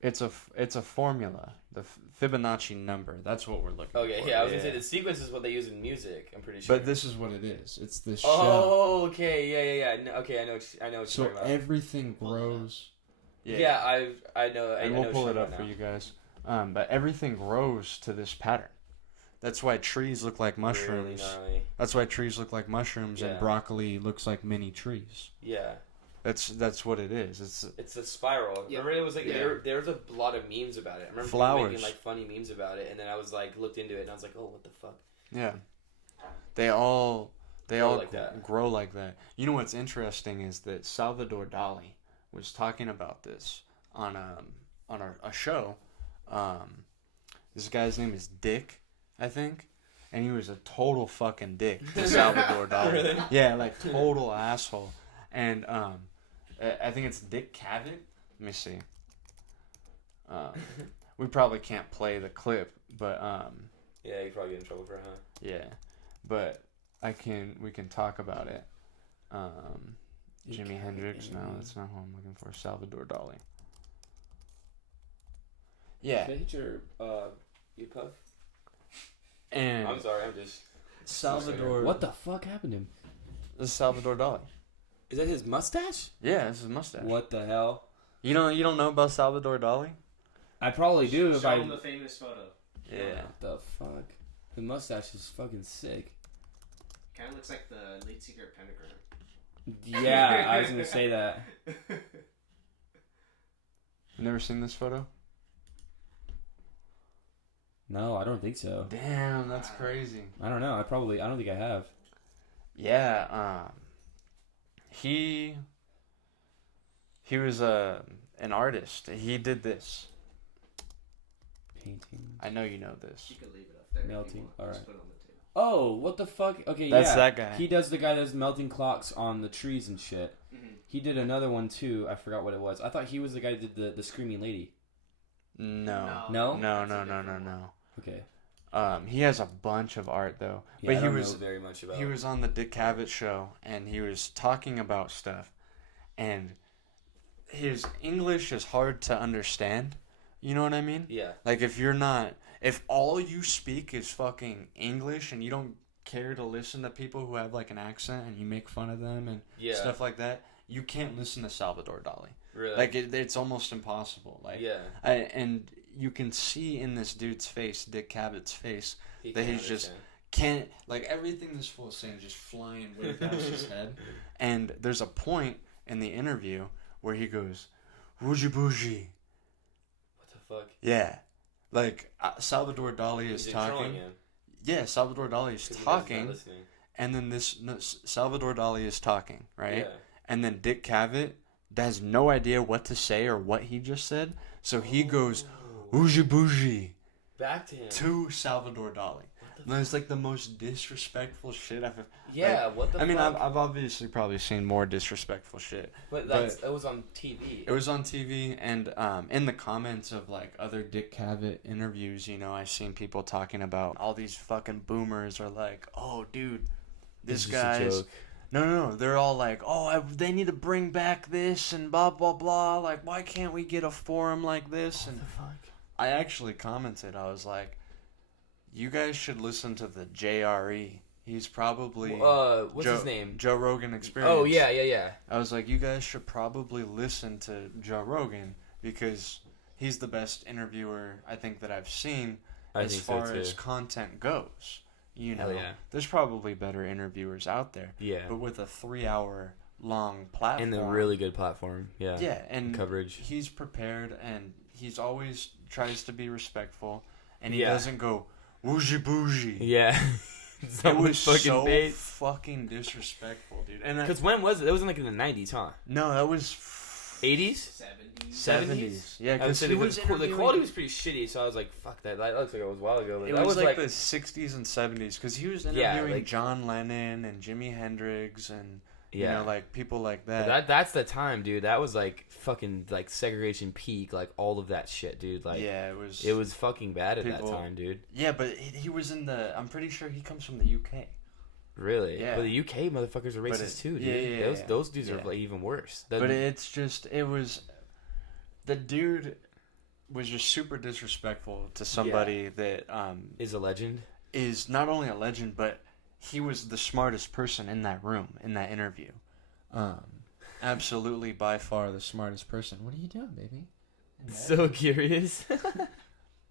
It's a formula. The Fibonacci number. That's what we're looking Okay. for. Yeah, I was gonna say the sequence is what they use in music. I'm pretty sure. But this is what it is. It's this shell. Oh, okay. Yeah. No, okay, I know. I know what So you're talking about. everything grows. Yeah, I know. And I we'll know pull it shit up right for now. you guys. But everything grows to this pattern. That's why trees look like mushrooms. Really gnarly. That's why trees look like mushrooms and Yeah. broccoli looks like mini trees. Yeah. That's what it is. It's a spiral. Yeah. Remember, it was like Yeah. there was a lot of memes about it. I remember people Flowers. making like funny memes about it, and then I was like looked into it, and I was like, oh, what the fuck? Yeah. They all Grow like that. grow like that. You know what's interesting is that Salvador Dali was talking about this on a show. This guy's name is Dick, I think, and he was a total fucking dick to Salvador Dali. Really? Yeah, like total asshole. And I think it's Dick Cavett. Let me see. We probably can't play the clip, but Yeah, you probably get in trouble for it, huh? yeah, but we can talk about it. Jimi Hendrix. No, that's not who I'm looking for. Salvador Dali. Yeah, Can I hit your you puff? and I'm sorry, I'm just. Salvador. What the fuck happened to him? This is Salvador Dali. Is that his mustache? Yeah, this is mustache. What the hell? You don't know about Salvador Dali? I probably do if Show I. him the famous photo. Yeah. What the fuck? The mustache is fucking sick. Kind of looks like the lead singer of Pentagram. Yeah, I was gonna say that. You never seen this photo? No, I don't think so. Damn, that's crazy. I don't know. I don't think I have. Yeah, he was an artist. He did this. Painting. I know you know this. You can leave it up there. if you Melting. want. Alright. Just put it on the table. Oh, what the fuck? Okay, That's yeah. that guy. He does the guy that's melting clocks on the trees and shit. Mm-hmm. He did another one too. I forgot what it was. I thought he was the guy that did the screaming lady. No. No? No. That's a different one. Okay. He has a bunch of art though. Yeah, But I he don't was know very much about. he was on the Dick Cavett show and he was talking about stuff, and his English is hard to understand. You know what I mean? Yeah. Like if all you speak is fucking English and you don't care to listen to people who have like an accent and you make fun of them and Yeah. stuff like that, you can't listen to Salvador Dali. Really. Like it's almost impossible. Like Yeah. and you can see in this dude's face, Dick Cavett's face, He that can't he's just understand. can't, like, everything this fool is saying just flying way past his head. And there's a point in the interview where he goes, "Woogie bougie." What the fuck? Yeah. Like, Salvador Dali is He's talking. controlling him, Yeah, Salvador Dali is 'cause he knows he's not talking. listening. And then Salvador Dali is talking, right? Yeah. And then Dick Cavett has no idea what to say or what he just said. So he goes, "Woogie bougie," Back to him. to Salvador Dali. And it's like the most disrespectful shit I've ever. Yeah. What the I mean, fuck? I've obviously probably seen more disrespectful shit. But it was on TV. It was on TV, and in the comments of like other Dick Cavett interviews, you know, I've seen people talking about all these fucking boomers are like, "Oh, dude, this It's just a guy's." joke. No, they're all like, "Oh, they need to bring back this and blah blah blah. Like, why can't we get a forum like this?" And I actually commented, I was like, "You guys should listen to the JRE. He's probably What's his name? Joe Rogan Experience." Oh yeah. I was like, "You guys should probably listen to Joe Rogan because he's the best interviewer I think that I've seen as far as content goes. You know, Hell yeah. there's probably better interviewers out there, Yeah. but with a 3-hour long platform And the really good platform. Yeah. yeah, and coverage. He's prepared, and he's always tries to be respectful, and he Yeah. doesn't go woogie bougie. Yeah. It was so face. fucking disrespectful, dude. And Because when was it? It wasn't like in the 90s, huh? no, that was 80s? 70s. 70s. Yeah, I would because say he the, was the interviewing- quality was pretty shitty, so I was like, fuck that. That looks like it was a while ago. But It that was was like the 60s and 70s because he was Yeah, interviewing like- John Lennon and Jimi Hendrix and yeah. you know, like people like But that. that's the time, dude. That was like fucking like segregation peak, like all of that shit, dude. Like yeah, it was fucking bad at people- that time, dude. Yeah, but he was in the. I'm pretty sure he comes from the UK. Really? Yeah. But the UK motherfuckers are But racist too, dude. yeah, those dudes yeah. are like even worse. But it's just it was. The dude was just super disrespectful to somebody that is a legend. is not only a legend, but he was the smartest person in that room in that interview. absolutely by far the smartest person. What are you doing, baby? So curious.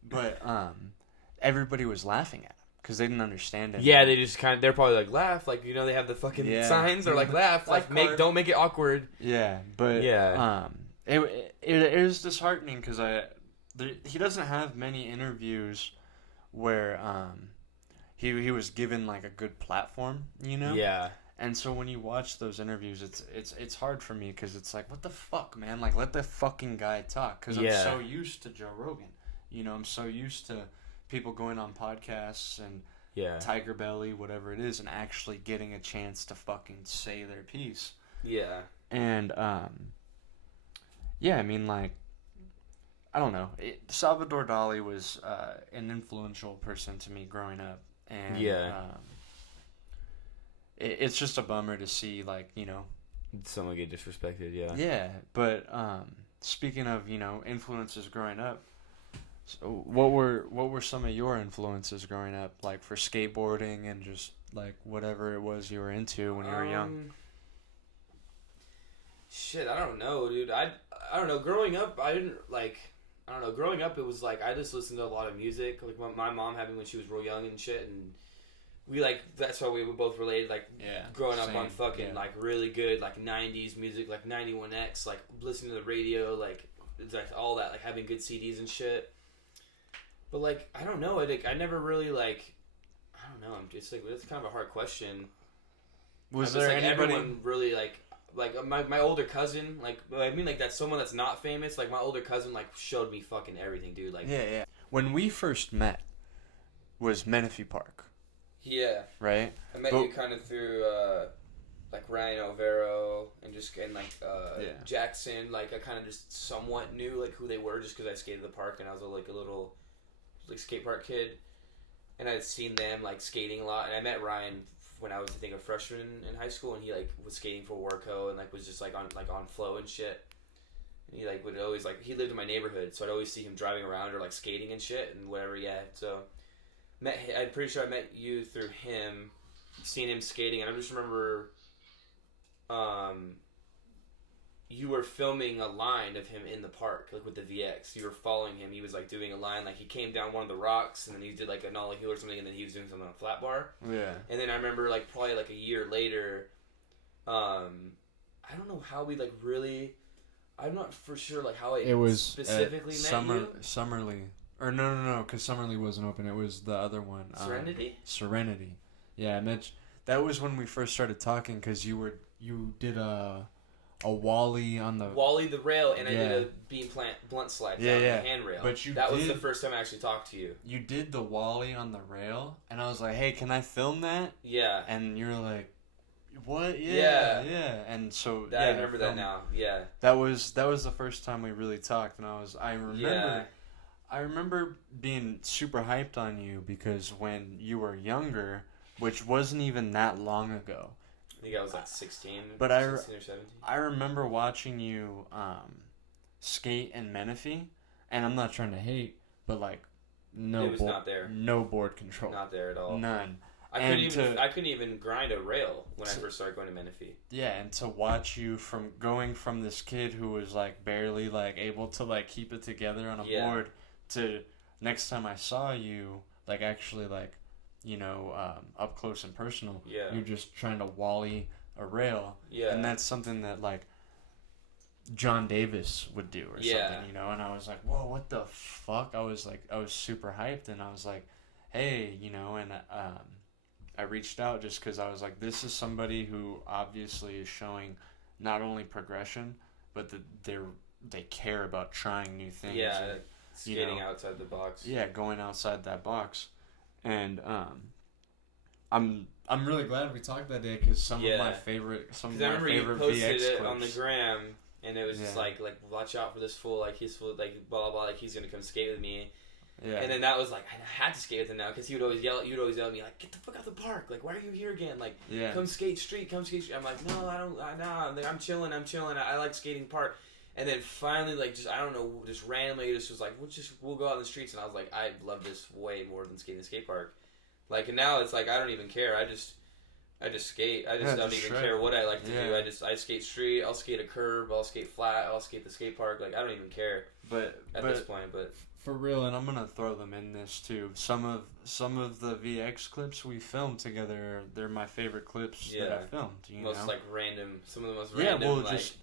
But everybody was laughing at him because they didn't understand it. Yeah, they just they're probably like laugh, like you know they have the fucking signs or like laugh, like don't make it awkward. Yeah, but it was disheartening because he doesn't have many interviews where he was given like a good platform, you know. Yeah. And so when you watch those interviews, it's hard for me because it's like, what the fuck, man? Like, let the fucking guy talk. Because I'm so used to Joe Rogan. You know, I'm so used to people going on podcasts and Tiger Belly, whatever it is, and actually getting a chance to fucking say their piece. Yeah. And, I mean, like, I don't know. Salvador Dali was an influential person to me growing up. And, it's just a bummer to see, like, you know, someone get disrespected. Yeah, but speaking of, you know, influences growing up, so what were some of your influences growing up, like for skateboarding and just like whatever it was you were into when you were young? Shit, I don't know, dude. I don't know. Growing up, Growing up, it was like I just listened to a lot of music. Like my mom had me when she was real young and shit, and we that's why we were both related. Like growing up on fucking like really good like '90s music, like 91X, like listening to the radio, like all that, like having good CDs and shit. But like I don't know, I never really like I don't know. It's like it's kind of a hard question. Was there like anybody everyone really like my older cousin, like I mean like that's someone that's not famous. Like my older cousin like showed me fucking everything, dude. Like when we first met was Menifee Park. Yeah. Right? I met you kind of through, like, Ryan Alvaro and Jackson. Like, I kind of just somewhat knew, like, who they were just because I skated the park and I was, like, a little, like, skate park kid. And I had seen them, like, skating a lot. And I met Ryan when I was, I think, a freshman in high school. And he, like, was skating for Warco and, like, was just, like, on flow and shit. And he, like, would always, like, he lived in my neighborhood. So I'd always see him driving around or, like, skating and shit and whatever, so... I'm pretty sure I met you through him, seeing him skating, and I just remember you were filming a line of him in the park, like with the VX. You were following him. He was like doing a line, like he came down one of the rocks, and then he did like a nollie heel or something, and then he was doing something on a flat bar. Yeah. And then I remember like probably like a year later, I don't know how we like really, I'm not for sure like how it was specifically met you. Summerly. Or no, because Summerly wasn't open. It was the other one. Serenity. Yeah, Mitch. That was when we first started talking because you did a Wally on the rail, and I did a beam blunt slide down the handrail. But that was the first time I actually talked to you. You did the Wally on the rail, and I was like, "Hey, can I film that?" Yeah. And you're like, "What? Yeah." And so I remember that now. Yeah. That was the first time we really talked, and I remember being super hyped on you because when you were younger, which wasn't even that long ago. I think I was like 16 or 17. I remember watching you skate in Menifee, and I'm not trying to hate, but like not there. No board control. Not there at all. None. I couldn't even grind a rail when I first started going to Menifee. Yeah, and to watch you going from this kid who was like barely like able to like keep it together on a board to next time I saw you, like actually like, you know, up close and personal, you're just trying to Wally a rail. Yeah. And that's something that like John Davis would do or something, you know, and I was like, whoa, what the fuck? I was super hyped, and I was like, hey, you know, and I reached out just because I was like, this is somebody who obviously is showing not only progression, but that they care about trying new things. Yeah. And, skating outside the box. Yeah, going outside that box. And I'm really glad we talked that day because some of my favorite you posted it on the gram, and it was just like watch out for this fool, like he's full, like blah blah, like he's gonna come skate with me. Yeah. And then that was like I had to skate with him now because you'd always yell at me like, get the fuck out of the park, like why are you here again, like come skate street. I'm like, no, I don't, I'm chilling. I like skating park. And then finally, like, just, I don't know, just randomly, just was like, we'll go out in the streets. And I was like, I love this way more than skating the skate park. Like, and now it's like, I don't even care. I I just skate. I just don't just even shred. care what I like to Yeah. do. I skate street. I'll skate a curb. I'll skate flat. I'll skate the skate park. Like I don't even care But at this point. But for real, and I'm gonna throw them in this too. Some of the VX clips we filmed together, they're my favorite clips that I filmed. You most know? like random. Some of the most Yeah, random. well, like, just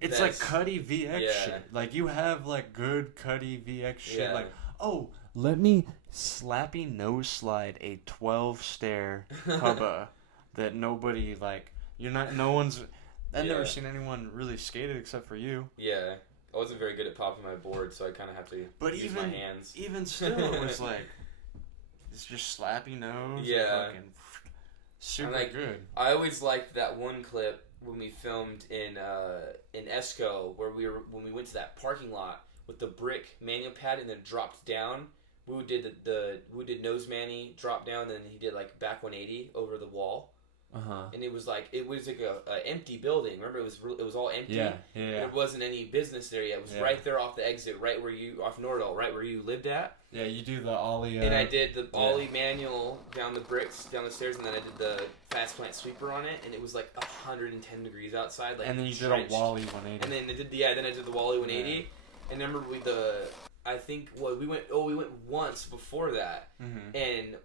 it's like best- Cuddy VX Yeah. shit. Like you have like good Cuddy VX shit. Yeah. Like, oh, let me slappy nose slide a 12 stair hubba that nobody like. No one's. I've never Yeah. seen anyone really skate it except for you. Yeah, I wasn't very good at popping my board, so I kind of have to But use even my hands. even still, it was like it's just slappy nose. and Yeah. fucking super like, good. I always liked that one clip when we filmed in Esco, where when we went to that parking lot with the brick manual pad and then dropped down. Wu did Wu did nose Manny, drop down, then he did like back 180 over the wall, and it was like a empty building. Remember, it was all empty. Yeah. There wasn't any business there yet. It was right there off the exit, right where you off Nordal, right where you lived at. Yeah, you do the ollie. And I did the ollie manual down the bricks, down the stairs, and then I did the fast plant sweeper on it, and it was like 110 degrees outside. Like, and then you did drenched. a Wally 180. And then then I did the Wally 180. And remember we went once before that, and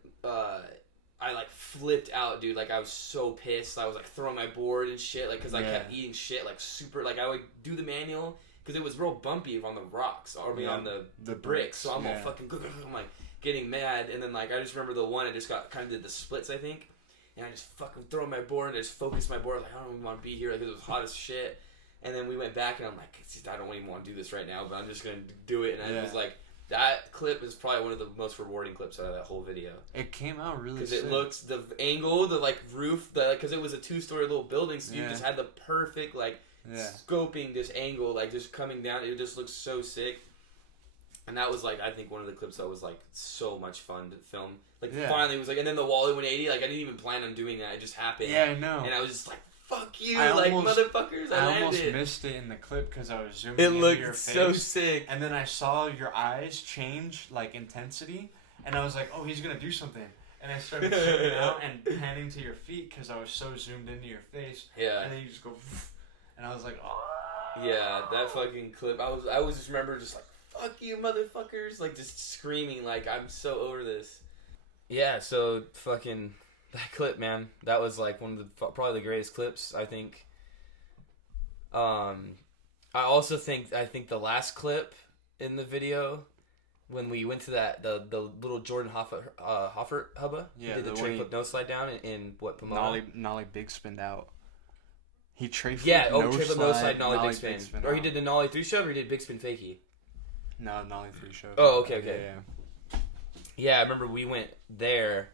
I like flipped out, dude. Like I was so pissed. I was like throwing my board and shit, like because I kept eating shit, like super. Like I would do the manual because it was real bumpy on the rocks, or on the bricks. So I'm all fucking, I'm like getting mad, and then like I just remember the one I just got kind of did the splits, I think, and I just fucking throw my board and I just focused my board like I don't even want to be here because it was hot as shit. And then we went back and I'm like, I don't even want to do this right now, but I'm just gonna do it. And I was like, that clip is probably one of the most rewarding clips out of that whole video. It came out really because sick. it looks the angle, the like roof, because it was a 2-story little building, so you just had the perfect like scoping this angle, like just coming down. It just looks so sick. And that was like I think one of the clips that was like so much fun to film. Like finally it was like, and then the Wally 180, like I didn't even plan on doing that. It just happened. Yeah, I know. And I was just like, fuck you, motherfuckers! I almost missed it in the clip because I was zooming It into looked your so face, sick. and then I saw your eyes change like intensity, and I was like, "Oh, he's gonna do something." And I started zooming out and panning to your feet because I was so zoomed into your face. Yeah. And then you just go, and I was like, "Oh." Yeah, that fucking clip. I was just remember just like, "Fuck you, motherfuckers!" Like just screaming like I'm so over this. Yeah. So fucking. That clip, man, that was like one of the probably the greatest clips, I think. I also think the last clip in the video when we went to the little Jordan Hoffert hubba, did the tray flip nose slide down in what Pomona? Nollie big spin out. He tray flip tray flip nose slide, nollie big spin. Or he did the nollie 3 shove, or he did big spin fakie. No, nollie 3 shove. Oh, okay. Yeah, I remember we went there.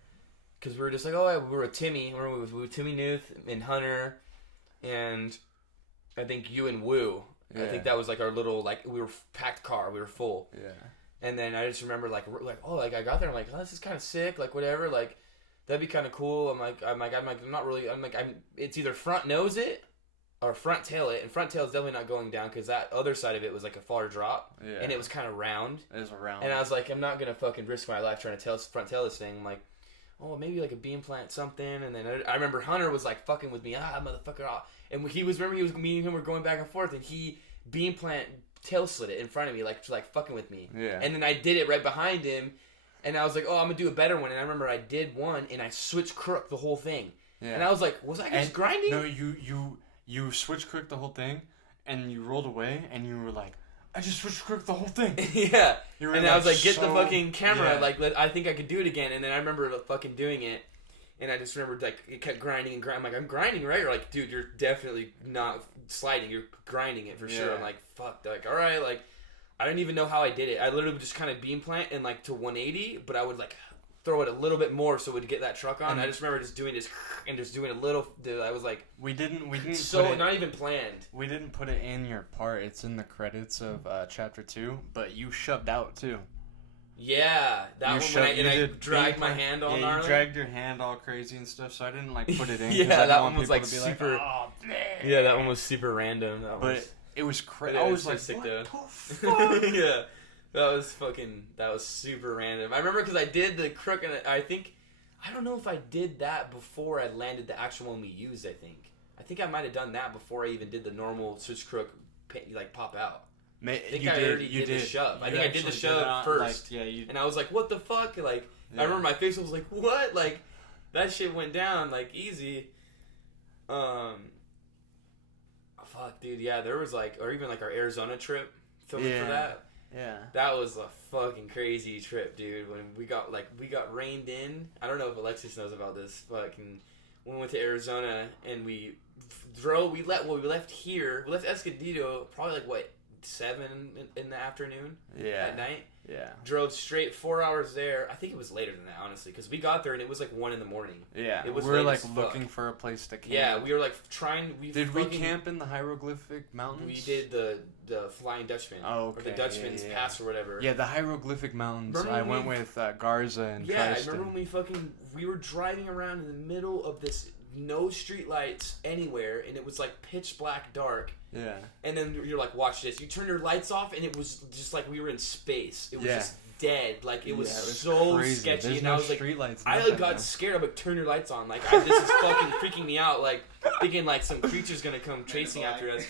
Because we were just like, we were with Timmy. We were with Timmy Newth and Hunter, and I think you and Woo. Yeah. I think that was like our little, like, we were packed car. We were full. Yeah. And then I just remember like I got there. I'm like, this is kind of sick. Like, whatever. Like, that'd be kind of cool. I'm not really. It's either front nose it or front tail it. And front tail is definitely not going down because that other side of it was like a far drop. Yeah. And it was kind of round. It was round. And I was like, I'm not gonna fucking risk my life trying to front tail this thing. I'm like, oh, maybe like a beam plant something. And then I remember Hunter was like fucking with me, motherfucker. And me and him were going back and forth, and he beam plant tail slid it in front of me, like fucking with me. Yeah. And then I did it right behind him, and I was like, oh, I'm gonna do a better one. And I remember I did one, and I switched crook the whole thing. Yeah. And I was like, was I just grinding? No, you switch crook the whole thing, and you rolled away, and you were like, I just switched crook the whole thing. Yeah. And I was like, get the fucking camera. Yeah. Like, I think I could do it again. And then I remember fucking doing it. And I just remembered, like, it kept grinding and grinding. I'm like, I'm grinding, right? You're like, dude, you're definitely not sliding. You're grinding it for sure. I'm like, fuck. They're like, all right. Like, I didn't even know how I did it. I literally would just kind of beam plant and, like, to 180. But I would, like, throw it a little bit more so it would get that truck on. And I just remember just doing this and just doing a little. Dude, I was like, we didn't. So not even planned. We didn't put it in your part. It's in the credits of chapter 2. But you shoved out too. Yeah, that one. I dragged my hand all gnarly. You dragged your hand all crazy and stuff. So I didn't like put it in. Yeah, that one was like super. Like, oh, yeah, that one was super random. It was crazy. I was like, sick, what the fuck? Yeah. That was super random. I remember because I did the crook, and I think I don't know if I did that before I landed the actual one we used. I think I might have done that before I even did the normal switch crook, like pop out. I think I already did the shove. I think I did the shove first, and I was like, "What the fuck?" Like, I remember my face was like, "What?" Like, that shit went down like easy. Fuck, dude. Yeah, there was like, or even like our Arizona trip filming for that. Yeah. That was a fucking crazy trip, dude. When we got reined in. I don't know if Alexis knows about this. Fucking, when we went to Arizona and we drove. We left here. We left Escondido probably like what 7 in the afternoon. Yeah. At night. Yeah. Drove straight 4 hours there. I think it was later than that, honestly, because we got there and it was like 1 a.m. Yeah. It was we were late like as fuck. looking for a place to camp. Yeah, we were like trying. Did we camp in the hieroglyphic mountains? We did the Flying Dutchman. Oh, okay. Or the Dutchman's Pass or whatever. Yeah, the hieroglyphic mountains. Remember I went with Garza and Yeah, Tristan. I remember when we were driving around in the middle of this, no street lights anywhere, and it was like pitch black dark. Yeah. And then you're like, watch this. You turn your lights off, and it was just like we were in space. It was just dead. Like, it was so crazy. sketchy. There's and no I was like, streetlights, I nothing, like got man. scared. I'm like, turn your lights on. Like, this is fucking freaking me out. Like, thinking like some creature's gonna come chasing after us.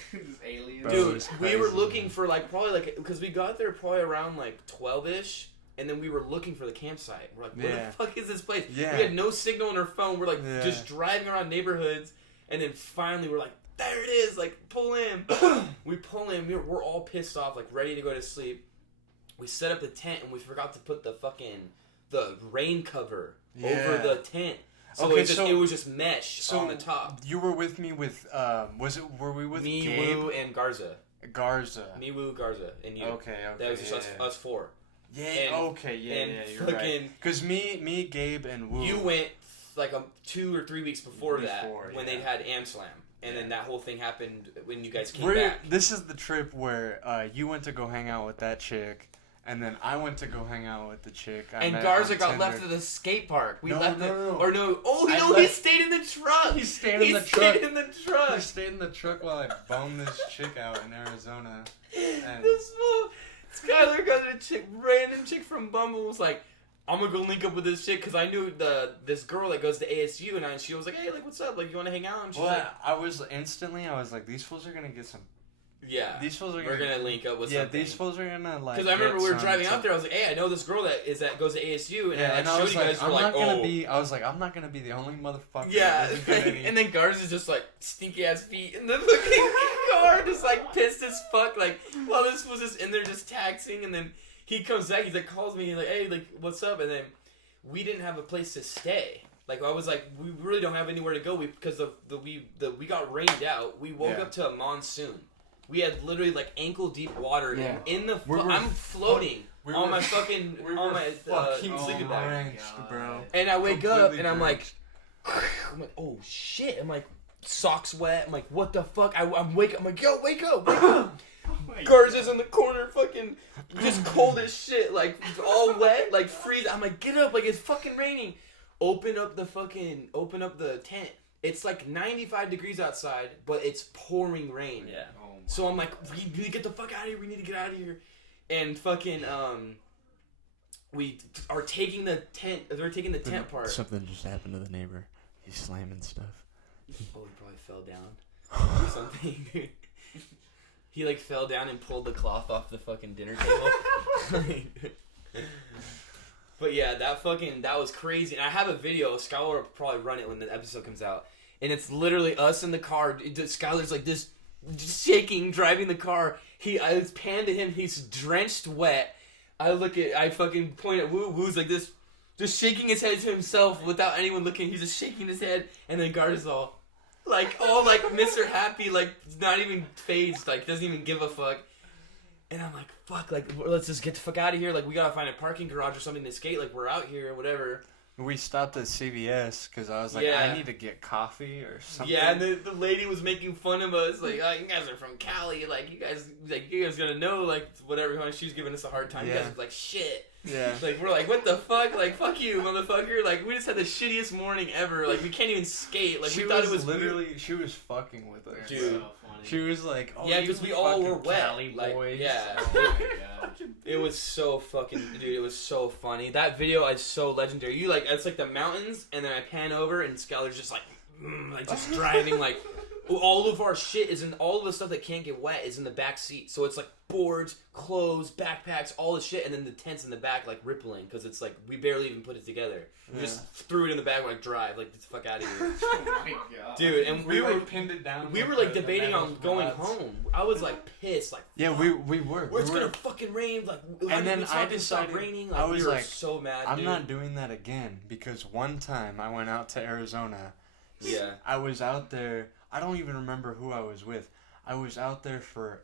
Aliens. Bro, Dude, it's we were crazy, looking man. for like probably like, because we got there probably around like 12-ish. And then we were looking for the campsite. We're like, where the fuck is this place? Yeah. We had no signal on our phone. We're like just Yeah. driving around neighborhoods. And then finally we're like, there it is. Like, pull in. We pull in. We're all pissed off, like ready to go to sleep. We set up the tent and we forgot to put the rain cover over the tent. So, Okay, it was just mesh on the top. You were with me with were we with Me, Gabe? Woo, and Garza. Me, Woo, Garza, and you. Okay. That was just us 4. Yeah. And- You're fucking- right. Because me, Gabe, and Woo. You went like 2 or 3 weeks before that Before, when yeah. they had Amslam, and then that whole thing happened when you guys came back. This is the trip where you went to go hang out with that chick, and then I went to go hang out with the chick. I And met Garza on got Tinder. left at the skate park. We No, left no, it. no. Or no. Oh, I no, he left- stayed in the truck. He stayed in the stayed truck. in the truck. I stayed in the truck while I boned this chick out in Arizona. And This fool, Skyler got a random chick from Bumble was like, I'm gonna go link up with this chick because I knew this girl that goes to ASU, and she was like, hey, like, what's up? Like, you want to hang out? And she's like, I was like, these fools are gonna get some. yeah, These fools are we're gonna link up with Yeah, something. these fools are gonna like. Because I remember we were get driving some- out there. I was like, "Hey, I know this girl that goes to ASU," and Yeah, I and I showed was you guys. like, We're I'm like, not gonna "Oh, be. I was like, I'm not gonna be the only motherfucker. yeah." that isn't gonna any- And then Garza's just like stinky ass feet in the fucking car, just like pissed as fuck. Like, while this was just in there just taxing, and then he comes back. He's like, calls me. He's like, "Hey, like, what's up?" And then we didn't have a place to stay. Like, I was like, we really don't have anywhere to go because we got rained out. We woke up to a monsoon. We had literally like ankle deep water in the. I'm floating on my fucking sleeping bag. drenched, bro. And I wake up Completely and I'm like, drenched. oh shit! I'm like, socks wet. I'm like, what the fuck? I'm wake up. I'm like, yo, wake up, wake up. Garza's in the corner, fucking just cold as shit, like all wet, like freeze. I'm like, get up, like it's fucking raining. Open up the tent. It's like 95 degrees outside, but it's pouring rain. Yeah. So I'm like, we need to get the fuck out of here. We need to get out of here. And fucking we are taking the tent. They're taking the tent part. Something just happened to the neighbor. He's slamming stuff. Oh, he probably fell down or something. He like fell down and pulled the cloth off the fucking dinner table. But yeah, that was crazy. And I have a video. Skylar will probably run it when the episode comes out. And it's literally us in the car. Skylar's like this, just shaking, driving the car. I pan to him. He's drenched wet. I fucking point at Woo. Woo's like this, just shaking his head to himself without anyone looking. He's just shaking his head. And then Guard is all Mr. Happy, like not even phased, like doesn't even give a fuck. And I'm like, fuck, like let's just get the fuck out of here. Like we gotta find a parking garage or something to skate. Like we're out here or whatever. We stopped at CVS because I was like, Yeah. I need to get coffee or something. Yeah, and the lady was making fun of us, like, oh, you guys are from Cali, like you guys gonna know, like whatever. She was giving us a hard time. You Yeah. guys are like shit. Yeah. Like, we're like, what the fuck? Like, fuck you, motherfucker. Like, we just had the shittiest morning ever. Like, we can't even skate. Like, She we thought it was was literally, weird. she was fucking with us. That's Dude. so funny. She was like, oh, Yeah, you because we all were fucking wet. Cali Like, boys. yeah. Oh my god. It was so fucking, dude, it was so funny. That video is so legendary. You, like, it's like the mountains, and then I pan over, and Skyler's just like just driving, like, all of our shit is in, all of the stuff that can't get wet is in the back seat. So it's like boards, clothes, backpacks, all the shit, and then the tents in the back, like, rippling, because it's like, we barely even put it together. We just threw it in the back, like, drive, like, get the fuck out of here. Oh my god. Dude, and we were pinned it down. we were like debating on going home. I was like pissed, like, Yeah, we were. it's gonna fucking rain. Like, And then I to stop decided- raining. I Like, was we were like, so mad. I'm dude. not doing that again because one time I went out to Arizona. Yeah. I was out there. I don't even remember who I was with. I was out there for,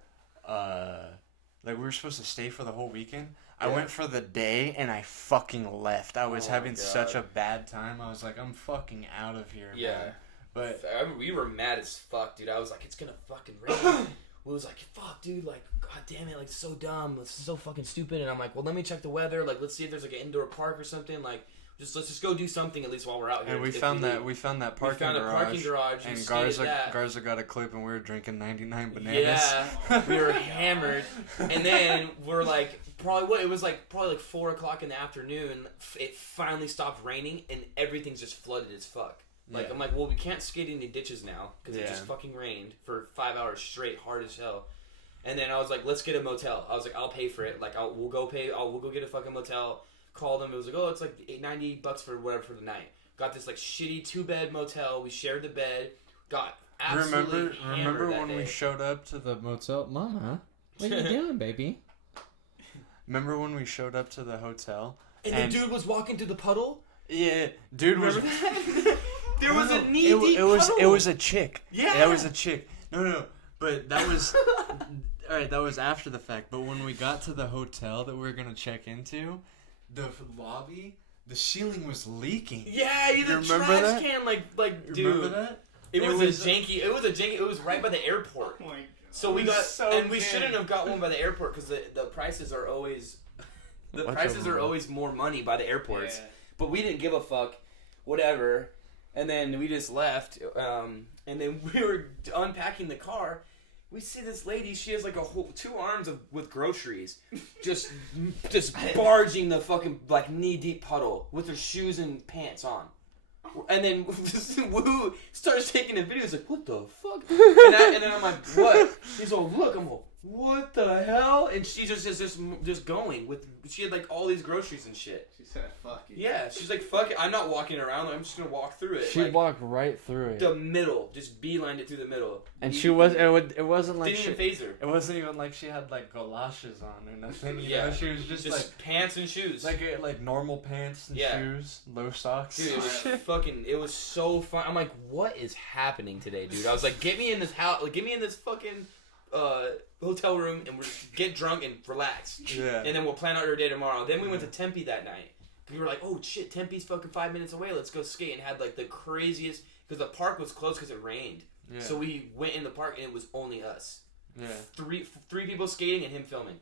like, we were supposed to stay for the whole weekend. I Yeah. went for the day and I fucking left. I was Oh my having such a God. bad time. I was like, I'm fucking out of here, Yeah. man. But I remember we were mad as fuck, dude. I was like, it's gonna fucking rain. We was like, fuck, dude. Like, god damn it. Like, it's so dumb. It's so fucking stupid. And I'm like, well, let me check the weather. Like, let's see if there's like an indoor park or something. Like, let's just go do something at least while we're out here. and we if found leave. we found that We parking found a garage. parking garage And skated that. Garza got a clip and we were drinking 99 bananas. Yeah, we were hammered, and then we're like, probably 4 o'clock in the afternoon. It finally stopped raining, and everything's just flooded as fuck. Like, Yeah. I'm like, well, we can't skate in any ditches now because it Yeah. just fucking rained for 5 hours straight, hard as hell. And then I was like, let's get a motel. I was like, I'll pay for it. Like, we'll go get a fucking motel. Called them. It was like, oh, it's like $90 for whatever for the night. Got this like shitty 2-bed motel. We shared the bed. Got absolutely Remember hammered that when day. we showed up to the motel? Mama, what are you doing, baby? Remember when we showed up to the hotel? And the dude was walking through the puddle. Yeah, dude was. Remember that? There was a knee deep It was a chick. Yeah. That was a chick. No. But that was. Alright, that was after the fact. But when we got to the hotel that we were gonna check into, the lobby, the ceiling was leaking. Yeah, You the remember trash that? can, like, dude. Remember that? It was a janky. It was right by the airport. Oh my god. So we It was got, so and we good. shouldn't have got one by the airport because the prices are always, more money by the airports. Yeah. But we didn't give a fuck, whatever. And then we just left. And then we were unpacking the car. We see this lady. She has like a whole 2 arms with groceries, just barging the fucking like knee deep puddle with her shoes and pants on. And then Woo starts taking a video. He's like, "What the fuck?" And then I'm like, "What?" He's all, "Look." I'm all, "What the hell?" And she's just going with. She had like all these groceries and shit. She said, fuck it. Yeah, she's like, "Fuck it." I'm not walking around. I'm just gonna walk through it. She like, walked right through it. the middle, just beelined it through the middle. And she was. It wasn't like Didn't she. even phase her. It wasn't even like she had like galoshes on or nothing. You Yeah. know, she was just like pants and shoes. like normal pants and Yeah. shoes, low socks. Dude, it was fucking. It was so fun. I'm like, what is happening today, dude? I was like, get me in this house, like, get me in this fucking hotel room, and we'll just get drunk and relax. Yeah. And then we'll plan out our day tomorrow. Then we went to Tempe that night. We were like, oh shit, Tempe's fucking 5 minutes away. Let's go skate. And had like the craziest, because the park was closed because it rained. Yeah. So we went in the park and it was only us. Yeah. Three people skating and him filming.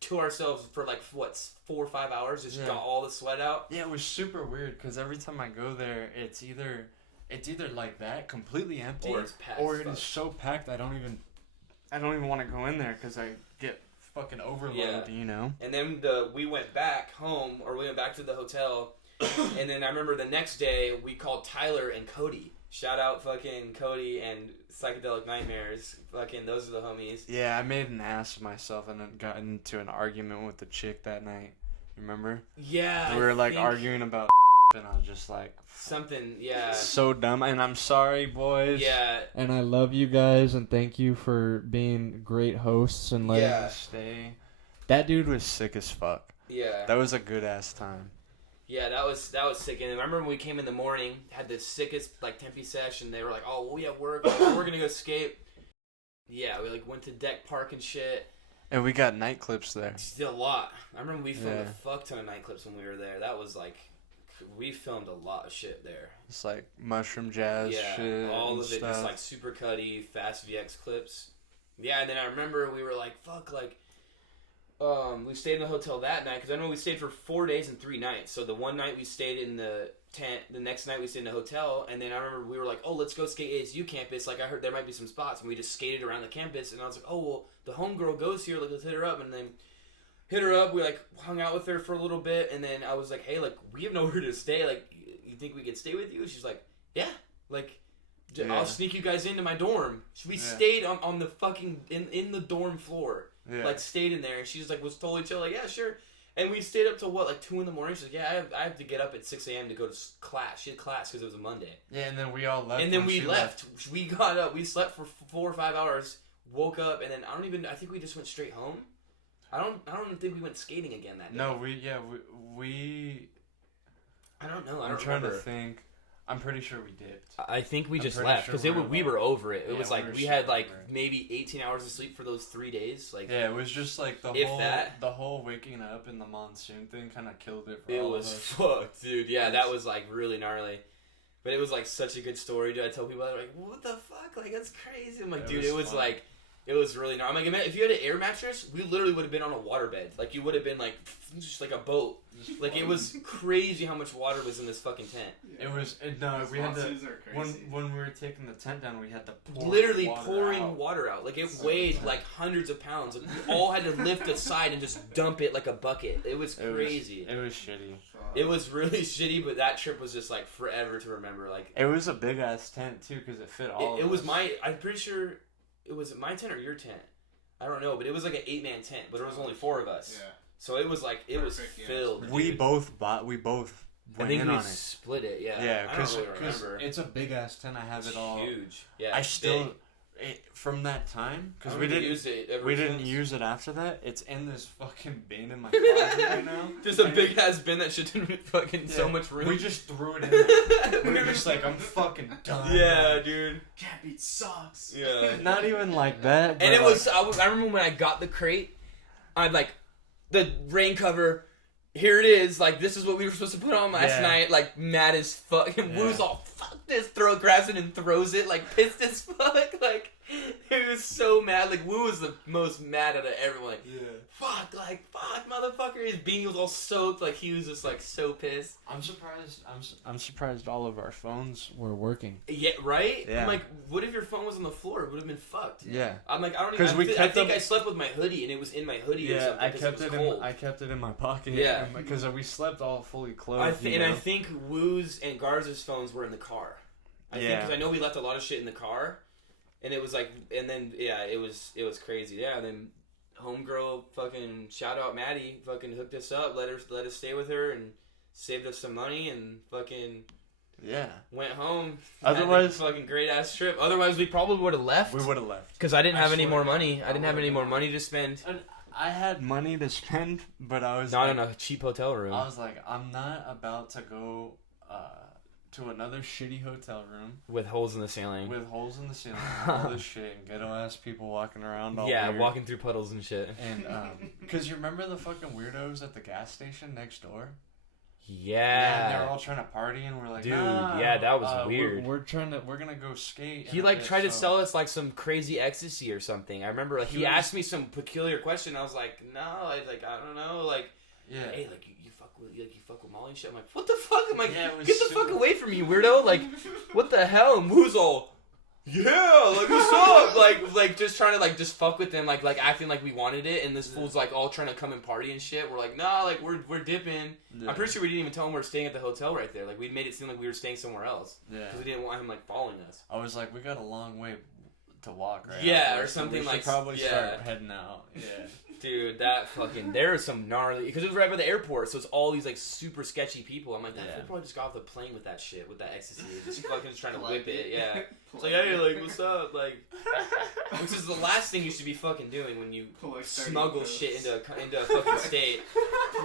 To ourselves for like what 4 or 5 hours, just Yeah. got all the sweat out. Yeah, it was super weird because every time I go there, it's either like that, completely empty, Or it's packed or as it fuck. is so packed I don't even want to go in there because I get fucking overload. Yeah. You know. And then we went back home, or we went back to the hotel, and then I remember the next day we called Tyler and Cody. Shout out fucking Cody and Psychedelic Nightmares. Fucking those are the homies. Yeah, I made an ass of myself and then got into an argument with the chick that night. Remember? Yeah. We were I like think arguing about and I was just like something. Yeah. so dumb. And I'm sorry, boys. Yeah. And I love you guys and thank you for being great hosts and letting Yeah. us stay. That dude was sick as fuck. Yeah. That was a good ass time. Yeah, that was sick. And I remember when we came in the morning, had the sickest like Tempe session. They were like, "Oh, we have work. We're gonna go skate." Yeah, we like went to Deck Park and shit. And we got night clips there. Still a lot. I remember we filmed Yeah. a fuck ton of night clips when we were there. That was like, we filmed a lot of shit there. It's like mushroom jazz Yeah, shit. all and of it stuff. just like super cutty, fast VX clips. Yeah, and then I remember we were like, fuck, like, we stayed in the hotel that night because I know we stayed for 4 days and 3 nights. So the one night we stayed in the tent, the next night we stayed in the hotel, and then I remember we were like, oh, let's go skate ASU campus. Like I heard there might be some spots, and we just skated around the campus. And I was like, oh well, the homegirl goes here. Like let's hit her up, and then hit her up. We like hung out with her for a little bit, and then I was like, hey, like we have nowhere to stay. Like you think we could stay with you? And she's like, yeah, like. Yeah. I'll sneak you guys into my dorm. So we stayed on the fucking in the dorm floor. Yeah. Like stayed in there, and she's like was totally chill. Like yeah, sure. And we stayed up till what, like 2 in the morning. She's like, yeah, I have to get up at 6 a.m. to go to class. She had class because it was a Monday. Yeah, and then we all left. And then we left. We got up. We slept for 4 or 5 hours. Woke up, and then I think we just went straight home. I don't think we went skating again that day. No, we. I don't know. I'm trying to think. I'm pretty sure we dipped. I think we just pretty left sure because we were over it. It Yeah, was like we super had like over it. maybe 18 hours of sleep for those 3 days. Like Yeah, it was just like the If whole that. the whole waking up in the monsoon thing kind of killed it for it all was of us. fucked, dude. Yeah, that was like really gnarly. But it was like such a good story, dude. I tell people they're like, "What the fuck? Like that's crazy." I'm like, It dude, was it was fun. like, it was really gnarly. I'm like, if you had an air mattress, we literally would have been on a waterbed. Like you would have been like, just like a boat. Like it was crazy how much water was in this fucking tent. It was no. We had to Sponsors are crazy. when we were taking the tent down, we had to pour Literally water pouring out. water out. Like it So weighed intense. like hundreds of pounds. And we all had to lift aside and just dump it like a bucket. It was crazy. It was shitty. It was really shitty, but that trip was just like forever to remember. Like It was a big ass tent too, because it fit all. it of was us. I'm pretty sure it was my tent or your tent. I don't know, but it was like an 8-man tent, but there was only 4 of us. Yeah. So it was like it was Perfect, yeah. filled. We dude. both I went think in we on it. split it. Yeah. Yeah, I don't really remember. it's a big ass tent. I have It's it all. huge. Yeah. I it's still big. from that time I because don't we think didn't use it ever we didn't since. use it after that. It's in this fucking bin in my closet right now. Just a And big ass bin that shit didn't fucking so Yeah, much room. We just threw it in there. We were just like, I'm fucking done. Yeah, dude. Cat beat sucks. Yeah. Not even like that. And it but, was, I remember when I got the crate, I'd like, the rain cover, here it is, like, this is what we were supposed to put on last Yeah. night, like, mad as fuck, and Yeah. Woo's all, fuck this, grabs it and throws it, like, pissed as fuck, like, he was so mad, like, Woo was the most mad out of everyone, like, Yeah. fuck, motherfucker, his beanie was all soaked, like, he was just, like, so pissed. I'm surprised. I'm surprised all of our phones were working. Yeah, right? Yeah. I'm like, what if your phone was on the floor? It would have been fucked. Yeah. I'm like, I don't 'Cause even. we I kept think them- I slept with my hoodie, and it was in my hoodie or Yeah, something I because kept it it was in. cold. I kept it in my pocket. Yeah. Because we slept all fully clothed. And I think Woo's and Garza's phones were in the car. I think Yeah. because I know we left a lot of shit in the car, and it was like, and then yeah, it was crazy. Yeah, and then homegirl fucking shout out Maddie fucking hooked us up, let us stay with her, and saved us some money, and fucking Yeah. went home. Otherwise- had a fucking great ass trip. Otherwise, we probably would have left. We would have left. Because I didn't I have any swear more to God, money. I didn't have any would've more been- money to spend. And I had money to spend, but I was Not like, in a cheap hotel room. I was like, I'm not about to go to another shitty hotel room With holes in the ceiling. with holes in the ceiling, and all this shit, and ghetto ass people walking around all Yeah, weird. walking through puddles and shit. And because you remember the fucking weirdos at the gas station next door? and they Yeah. were all trying to party, and we're like, Dude, nah, yeah, that was we're- weird. We're gonna go skate. He and like it's tried to so- sell us like some crazy ecstasy or something. I remember like he He was- asked me some peculiar question. I was like, no, I don't know. Like, Yeah. hey, like you fuck with Molly and shit. I'm like, what the fuck? I'm like, Yeah, it was get the fuck super- away from me, weirdo. Like, what the hell? And Woo's all, yeah, like what's up? like just trying to like just fuck with them, like acting like we wanted it. And this fool's like all trying to come and party and shit. We're like, nah, like we're dipping. Yeah. I'm pretty sure we didn't even tell him we were staying at the hotel right there. Like we made it seem like we were staying somewhere else Yeah. because we didn't want him like following us. I was like, we got a long way to walk, right? Yeah, after, or so something we should like- probably yeah. start heading out. Yeah. Dude, that fucking there is some gnarly because it was right by the airport, so it's all these like super sketchy people. I'm like, that Yeah. fool probably just got off the plane with that shit, with that ecstasy, just fucking just trying to Like whip it. it. Yeah, it's like, hey, like, what's up? Like, which is the last thing you should be fucking doing when you Pull like 30 smuggle pills. shit into a fucking state.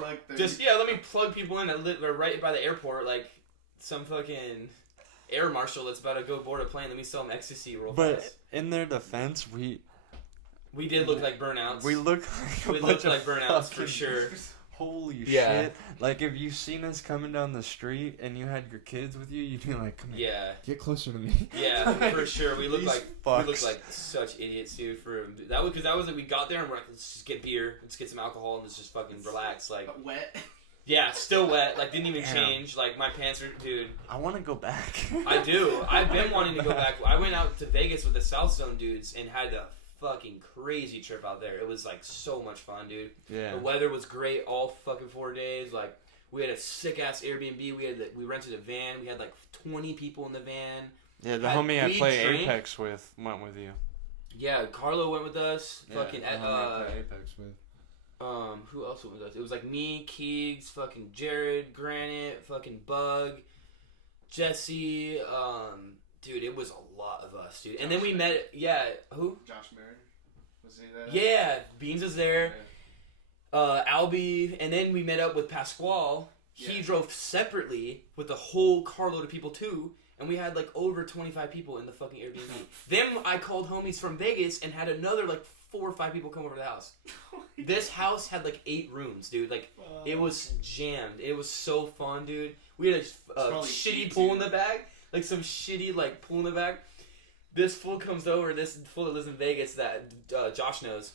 Like 30 Just yeah, let me plug people in that live right by the airport, like some fucking air marshal that's about to go board a plane. Let me sell them ecstasy real But fast. in their defense, we We did look like burnouts. look like a We bunch looked like of burnouts for fucking sure. holy Yeah. shit. Like, if you seen us coming down the street and you had your kids with you, you'd be like, come here, Yeah. get closer to me. Yeah, for sure. We look These like fucks. such idiots, dude. That was like we got there and we're like, let's just get beer, let's get some alcohol, and let's just fucking relax. Like, But wet. yeah, still wet. Like, didn't even Damn. change. Like, my pants are, dude. I want to go back. I do. I've been wanting to go back. I went out to Vegas with the South Zone dudes and had a fucking crazy trip out there. It was like so much fun, dude. Yeah. The weather was great all fucking 4 days. Like, we had a sick ass Airbnb. We rented a van. We had like 20 people in the van. Yeah, the Had- homie I we play drank- Apex with went with you. Yeah, Carlo went with us. Fucking the homie I play Apex with. who else went with us? It was like me, Keegs, fucking Jared, Granite, fucking Bug, Jesse. Dude, it was a lot of us, dude. And then we met. Yeah, who? Josh Merritt. Was he there? Yeah, Beans was there. Albie, and then we met up with Pasquale. He Yeah. drove separately with the whole carload of people too, and we had like over 25 people in the fucking Airbnb. Then I called homies from Vegas and had another like 4 or 5 people come over to the house. This house had like 8 rooms, dude. Like, it was jammed. It was so fun, dude. We had a probably shitty cheap, pool too. in the back, like some shitty like pool in the back. This fool comes over. This fool that lives in Vegas that Josh knows.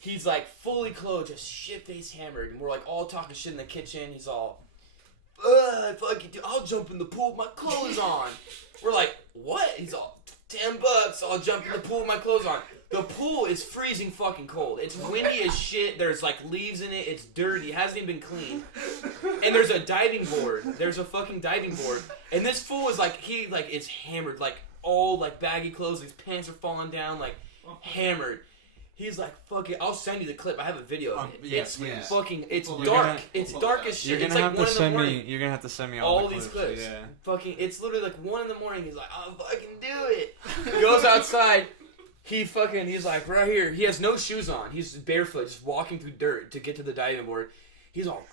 He's like fully clothed, just shit face hammered, and we're like all talking shit in the kitchen. He's all, fuck it, dude, I'll jump in the pool with my clothes on. We're like, what? He's all, $10, I'll jump in the pool with my clothes on. The pool is freezing fucking cold. It's windy as shit. There's like leaves in it. It's dirty. It hasn't even been cleaned. And there's a diving board. There's a fucking diving board. And this fool is like, he like is hammered, like all like baggy clothes. His pants are falling down, like hammered. He's like, fuck it, I'll send you the clip. I have a video of it. Yeah, It's please. fucking, it's You're dark. gonna- It's dark as shit. You're It's gonna like have 1 to in the send morning. me. You're gonna have to send me All the these clips. Yeah. Fucking, it's literally like 1 in the morning. He's like, I'll fucking do it. Goes outside. He's like, right here. He has no shoes on. He's barefoot, just walking through dirt to get to the diving board. He's all,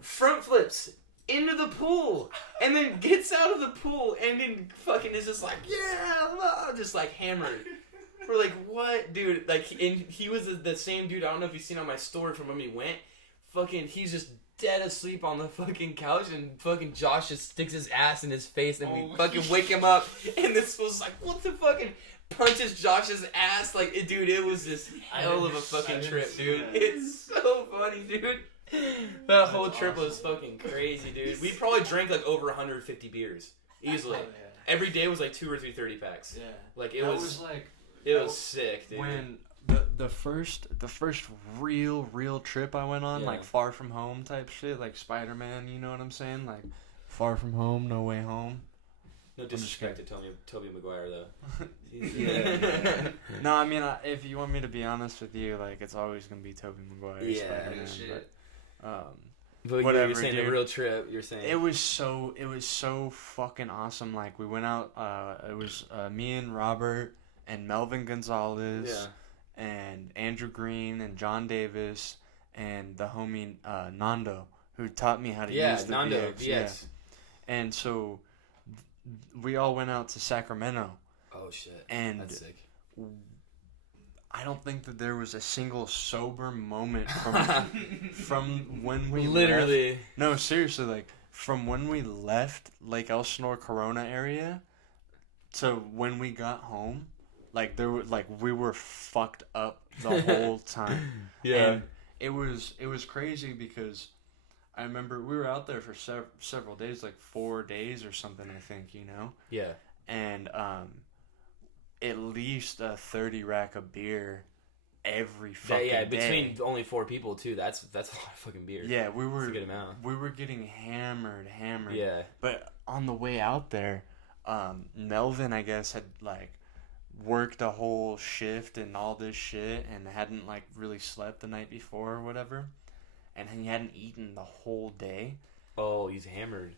front flips into the pool. And then gets out of the pool and then fucking is just like, yeah, just like hammered. We're like, what, dude? Like, and he was the same dude. I don't know if you've seen on my story from when we went. Fucking, he's just dead asleep on the fucking couch, and fucking Josh just sticks his ass in his face, and we fucking wake him up. And this was like, what the fucking punches Josh's ass? Like, dude, it was just hell of a fucking trip, dude. It's so funny, dude. That whole trip was fucking crazy, dude. We probably drank like over 150 beers easily. Every day was like 2 or 3 30 packs. Yeah. Like it That was like it was sick, dude. when the first real trip I went on, Yeah. like far from home type shit, like Spider-Man. You know what I'm saying? Like far from home, no way home. No disrespect to Tobey Maguire though. Yeah. No, I mean, if you want me to be honest with you, like it's always gonna be Tobey Maguire. Yeah, Spider-Man, shit. But Whatever, you're saying dude. the real trip. You're saying It was so fucking awesome. Like we went out. It was me and Robert and Melvin Gonzalez yeah. and Andrew Green and John Davis and the homie Nando, who taught me how to use the Nando VX. Yeah. And so we all went out to Sacramento, Oh shit. and That's sick. I don't think that there was a single sober moment from when we left. Literally. No, seriously, like from when we left Lake Elsinore Corona area to when we got home, like we were fucked up the whole time. And it was crazy because I remember we were out there for several days, like 4 days or something, I think, you know. Yeah. And at least a 30 rack of beer every fucking Yeah, day. between only 4 people too. That's a lot of fucking beer. Yeah, we That's were a good amount. we were getting hammered. Yeah. But on the way out there, Melvin, I guess, had like worked a whole shift and all this shit and hadn't like really slept the night before or whatever, and he hadn't eaten the whole day, Oh, he's hammered.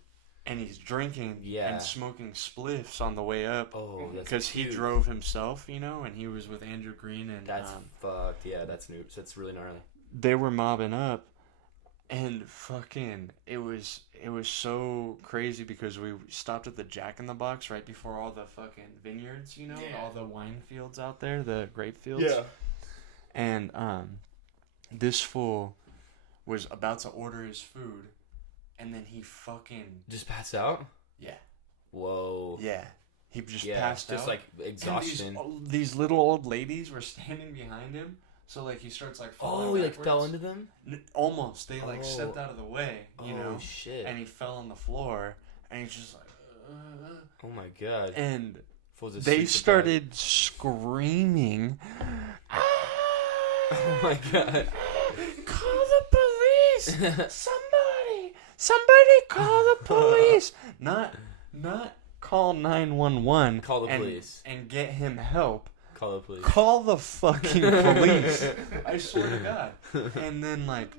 and he's drinking Yeah. and smoking spliffs on the way up Oh, that's because he cute. drove himself, you know, and he was with Andrew Green, and That's fucked. Yeah, that's noops. That's really gnarly. they were mobbing up, and fucking it was so crazy because we stopped at the Jack in the Box right before all the fucking vineyards, you know, Yeah. all the wine fields out there, the grape fields. And this fool was about to order his food, and then he fucking Just pass out. yeah. Whoa. Yeah. He just passed just out. like exhaustion. And these little old ladies were standing behind him. So, like, he starts, like, falling Oh, he like backwards. fell into them? Almost. They, like, Oh. stepped out of the way, you know? Shit. And he fell on the floor. And he's just like... Oh, my God. And Fool's just they super started screaming. Oh, my God. Call the police! Somebody call the police! Not call 911. Call the police. And get him help. Call the police. Call the fucking police. I swear to God. And then, like,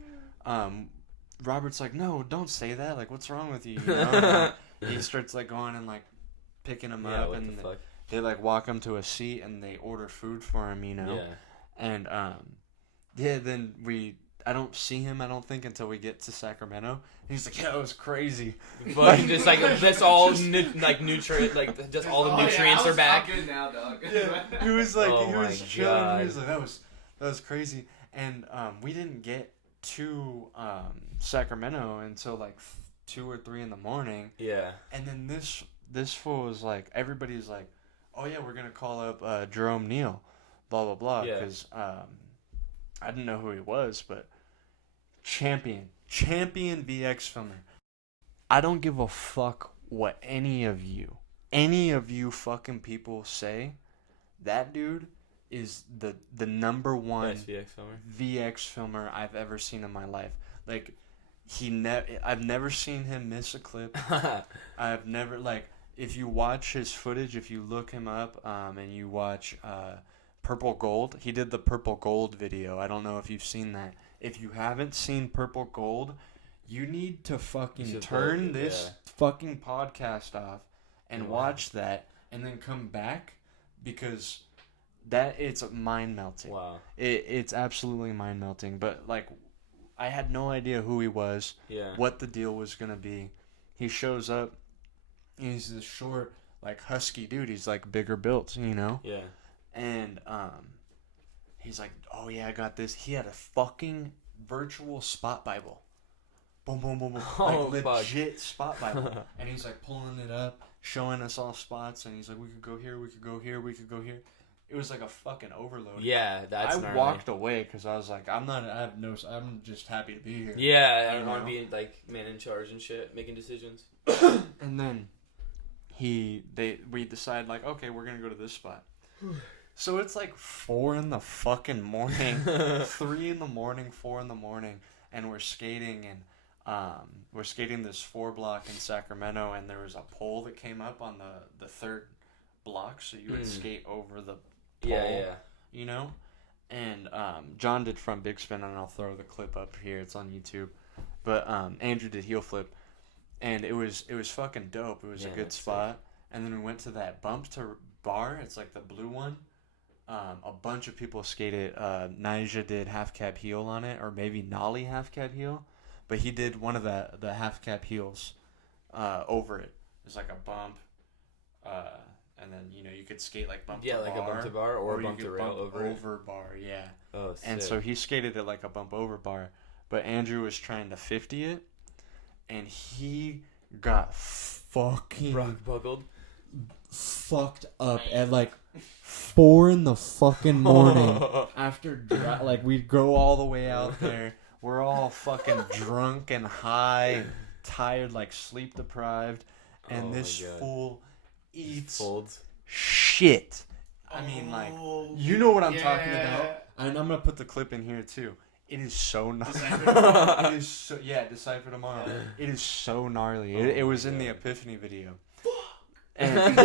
Robert's like, no, don't say that. Like, what's wrong with you? You know? And he starts, like, going and, like, picking him up. What And the fuck? they, like, walk him to a seat and they order food for him, you know? Yeah. And, then I don't see him, I don't think, until we get to Sacramento. And he's like, yeah, it was crazy. But just like that's all nutrient, like just all the nutrients are back. I'm good now, dog. Yeah, he was like, Oh he my was chilling. God. He was like, that was crazy. And we didn't get to Sacramento until like 2 or 3 in the morning. Yeah. And then this fool was like, everybody's like, oh yeah, we're gonna call up Jerome Neal, blah blah blah, Yeah. because I didn't know who he was, but champion VX filmer. I don't give a fuck what any of you fucking people say. That dude is the number one Best VX filmer. VX filmer I've ever seen in my life. Like, I've never seen him miss a clip. I've never, like, if you watch his footage, if you look him up, and you watch Purple Gold, he did the Purple Gold video. I don't know if you've seen that. If you haven't seen Purple Gold, you need to fucking turn this fucking podcast off and watch that, and then come back, because it's mind melting. Wow. It's absolutely mind melting. But, like, I had no idea who he was, what the deal was gonna be. He shows up. He's this short, like, husky dude. He's like bigger built, you know. Yeah. And he's like, oh yeah, I got this. He had a fucking virtual spot Bible. Boom, boom, boom, boom. Oh, like, fuck. legit spot Bible. And he's like pulling it up, showing us all spots, and he's like, we could go here, we could go here, we could go here. It was like a fucking overload. Yeah, that's I gnarly. walked away because I was like, I'm just happy to be here. Yeah, I You don't want know? to be like man in charge and shit, making decisions. And then we decide, like, okay, we're gonna go to this spot. So it's like 4 in the fucking morning, 3 in the morning, 4 in the morning, and we're skating, and we're skating this 4 block in Sacramento, and there was a pole that came up on the 3rd block, so you would skate over the pole, Yeah. you know. And John did front big spin, and I'll throw the clip up here. It's on YouTube. But Andrew did heel flip, and it was fucking dope. It was a good spot. And then we went to that bump to bar. It's like the blue one. A bunch of people skated. Nyjah did half cab heel on it, or maybe Nolly half cab heel, but he did one of the half cab heels over it. It's like a bump, and then you could skate like bump to bar, like a bump to bar or a bump you to could rail bump over bar, yeah. Oh, sick. And so he skated it like a bump over bar, but Andrew was trying to 50 it, and he got fucking buckled. fucked up at like 4 in the fucking morning after like we'd go all the way out there. We're all fucking drunk and high and tired, like sleep deprived, and this fool eats shit. I mean, like, you know what I'm talking about. And I'm gonna put the clip in here too. It is so gnarly. It is so, Decipher Tomorrow. It is so gnarly. It was in the Epiphany video. And,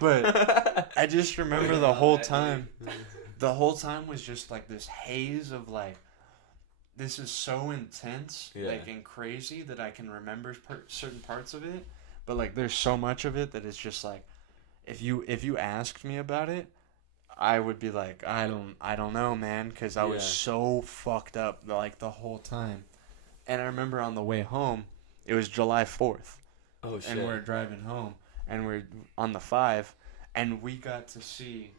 but I just remember the whole time was just like this haze of like, this is so intense, like, and crazy that I can remember certain parts of it, but like there's so much of it that it's just like, if you asked me about it, I would be like, I don't know, man, because I was so fucked up like the whole time. And I remember on the way home, it was July 4th. Oh shit! And we're driving home, and we're on the 5, and we got to see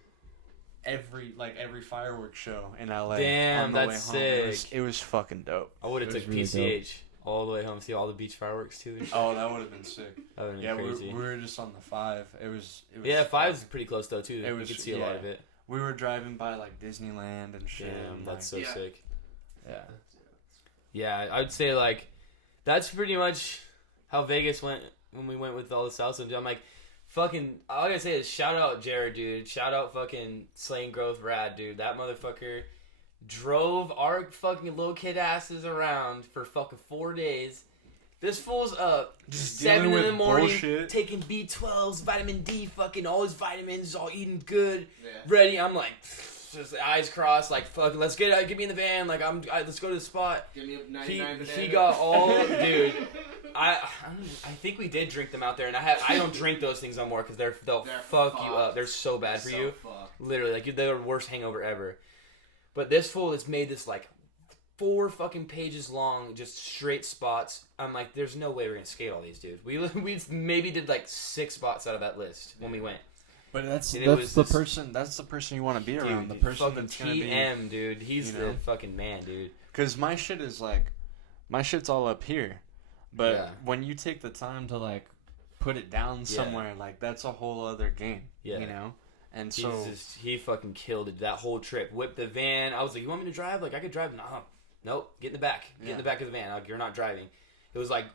every fireworks show in LA. Damn, on the that's way home. sick. It was fucking dope. I would have It took was really PCH all the way home to see all the beach fireworks too. Oh, that would have been sick. That would have Yeah, been crazy. we were just on the 5. It was Yeah, 5's pretty close though too. It We was- could see a lot of it. We were driving by like Disneyland and shit. Damn, and, that's like, so sick. yeah. Yeah, I'd say like that's pretty much how Vegas went when we went with all the salsa. I'm like, fucking, all I gotta say is shout out Jared, dude. Shout out fucking Slaying Growth Rad, dude. That motherfucker drove our fucking little kid asses around for fucking 4 days. This fool's up Just 7 dealing in the with morning, bullshit. taking B12s, vitamin D, fucking all his vitamins, all eating good, Yeah. ready. I'm like, just eyes crossed, like, fuck, let's get me in the van, like, let's go to the spot. Give me a He 99 banana. got all, dude. I think we did drink them out there, and I don't drink those things no more because they'll They're fuck you fucked. up. They're so bad for So you, fucked. literally. Like they're the worst hangover ever. But this fool has made this like 4 fucking pages long, just straight spots. I'm like, there's no way we're gonna skate all these dudes. We maybe did like 6 spots out of that list when we went. But that's And it was the this- person. That's the person you want to be around. The Dude, person fucking that's gonna be. TM, dude. He's you the know? fucking man, dude. Because my shit is like, my shit's all up here, but Yeah. when you take the time to like put it down somewhere, like that's a whole other game. Yeah. You know. And He's so he fucking killed it that whole trip. Whipped the van. I was like, you want me to drive? Like I could drive. No, nope. Get in the back. Get in the back of the van. Like you're not driving. It was like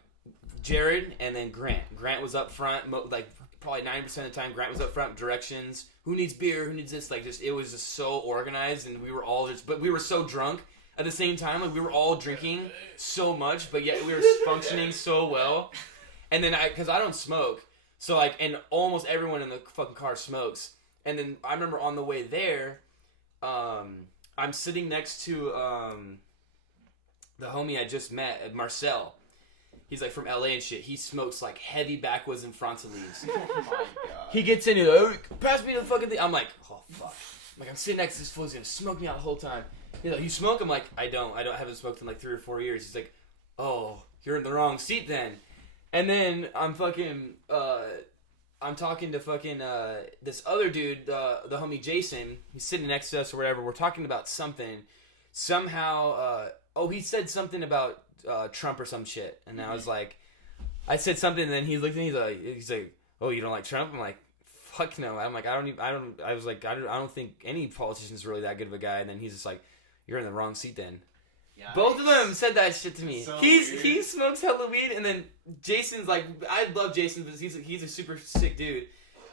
Jared and then Grant. Grant was up front. Like probably 90% of the time, Grant was up front. Directions. Who needs beer? Who needs this? Like just it was just so organized, and we were all just. But we were so drunk at the same time. Like we were all drinking so much, but yet we were functioning so well. And then because I don't smoke, so like, and almost everyone in the fucking car smokes. And then I remember on the way there, I'm sitting next to the homie I just met, Marcel. He's like from LA and shit. He smokes like heavy backwoods and frontal leaves. Oh my god. He gets into it, oh, pass me the fucking thing. I'm like, oh fuck. I'm sitting next to this fool, he's gonna smoke me out the whole time. He's like, you smoke? I'm like, I haven't smoked in like 3 or 4 years. He's like, oh, you're in the wrong seat then. And then I'm fucking, I'm talking to fucking this other dude, the homie Jason. He's sitting next to us or whatever. We're talking about something. Somehow, he said something about Trump or some shit. And I was like, I said something, and then he looked at me. He's like, oh, you don't like Trump? I'm like, fuck no. I'm like, I don't think any politician's really that good of a guy. And then he's just like, you're in the wrong seat then. Yikes. Both of them said that shit to me. So He weird. smokes hella weed, and then Jason's like, I love Jason because he's a super sick dude.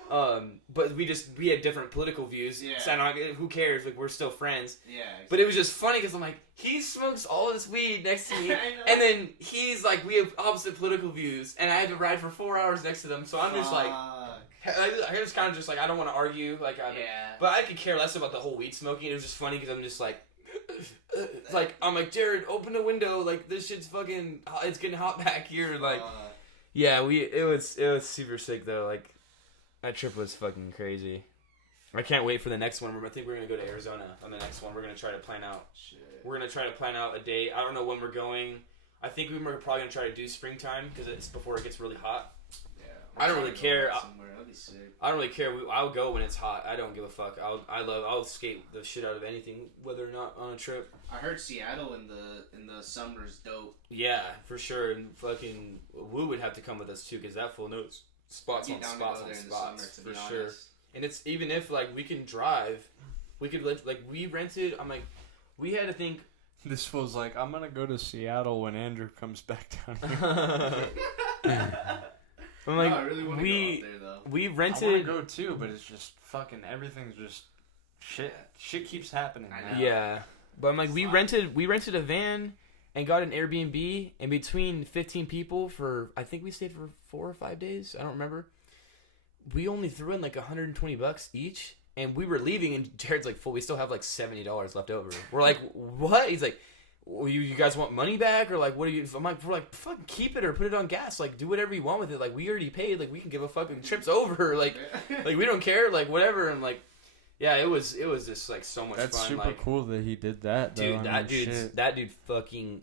But we had different political views. Yeah. So who cares? Like we're still friends. Yeah. But it was just funny because I'm like, he smokes all this weed next to me, I know. and then he's like, we have opposite political views, and I had to ride for 4 hours next to them. So I'm just like, I was kind of just like, I don't want to argue, like, but I could care less about the whole weed smoking. It was just funny because I'm just like. Like I'm like, Jared, open the window, like this shit's fucking it's getting hot back here, like yeah, it was super sick though. Like that trip was fucking crazy. I can't wait for the next one. I think we're gonna go to Arizona on the next one. We're gonna try to plan out a date. I don't know when we're going. I think we're probably gonna try to do springtime because it's before it gets really hot. Yeah, I don't really care. That'd be sick. I don't really care. I'll go when it's hot. I don't give a fuck. I'll skate the shit out of anything, whether or not on a trip. I heard Seattle in the summer's dope. Yeah, for sure. And fucking Woo would have to come with us too, because that fool knows spots I'd on be down to spots go on there in the spots summer, to for be sure. honest. And it's even if like we can drive, we could like we rented. I'm like, we had to think. this fool's like, I'm gonna go to Seattle when Andrew comes back down here. I'm like, No, I really want to go out there though. we I want to rented. go too, but it's just fucking everything's just shit. Shit keeps happening. I Man. know. Yeah, but I'm like, we rented a van and got an Airbnb, and between 15 people for I think we stayed for 4 or 5 days. I don't remember. We only threw in like $120 each, and we were leaving, and Jared's like, "Full, we still have like $70 left over." We're like, "What?" He's like, well, you guys want money back, or like, what do you? I'm like, we're like, fucking keep it or put it on gas. Like, do whatever you want with it. Like, we already paid. Like, we can give a fucking trip's over. Like, like we don't care. Like, whatever. And like, yeah, it was just like so much That's fun. super like, cool that he did that, though. dude, that dude, fucking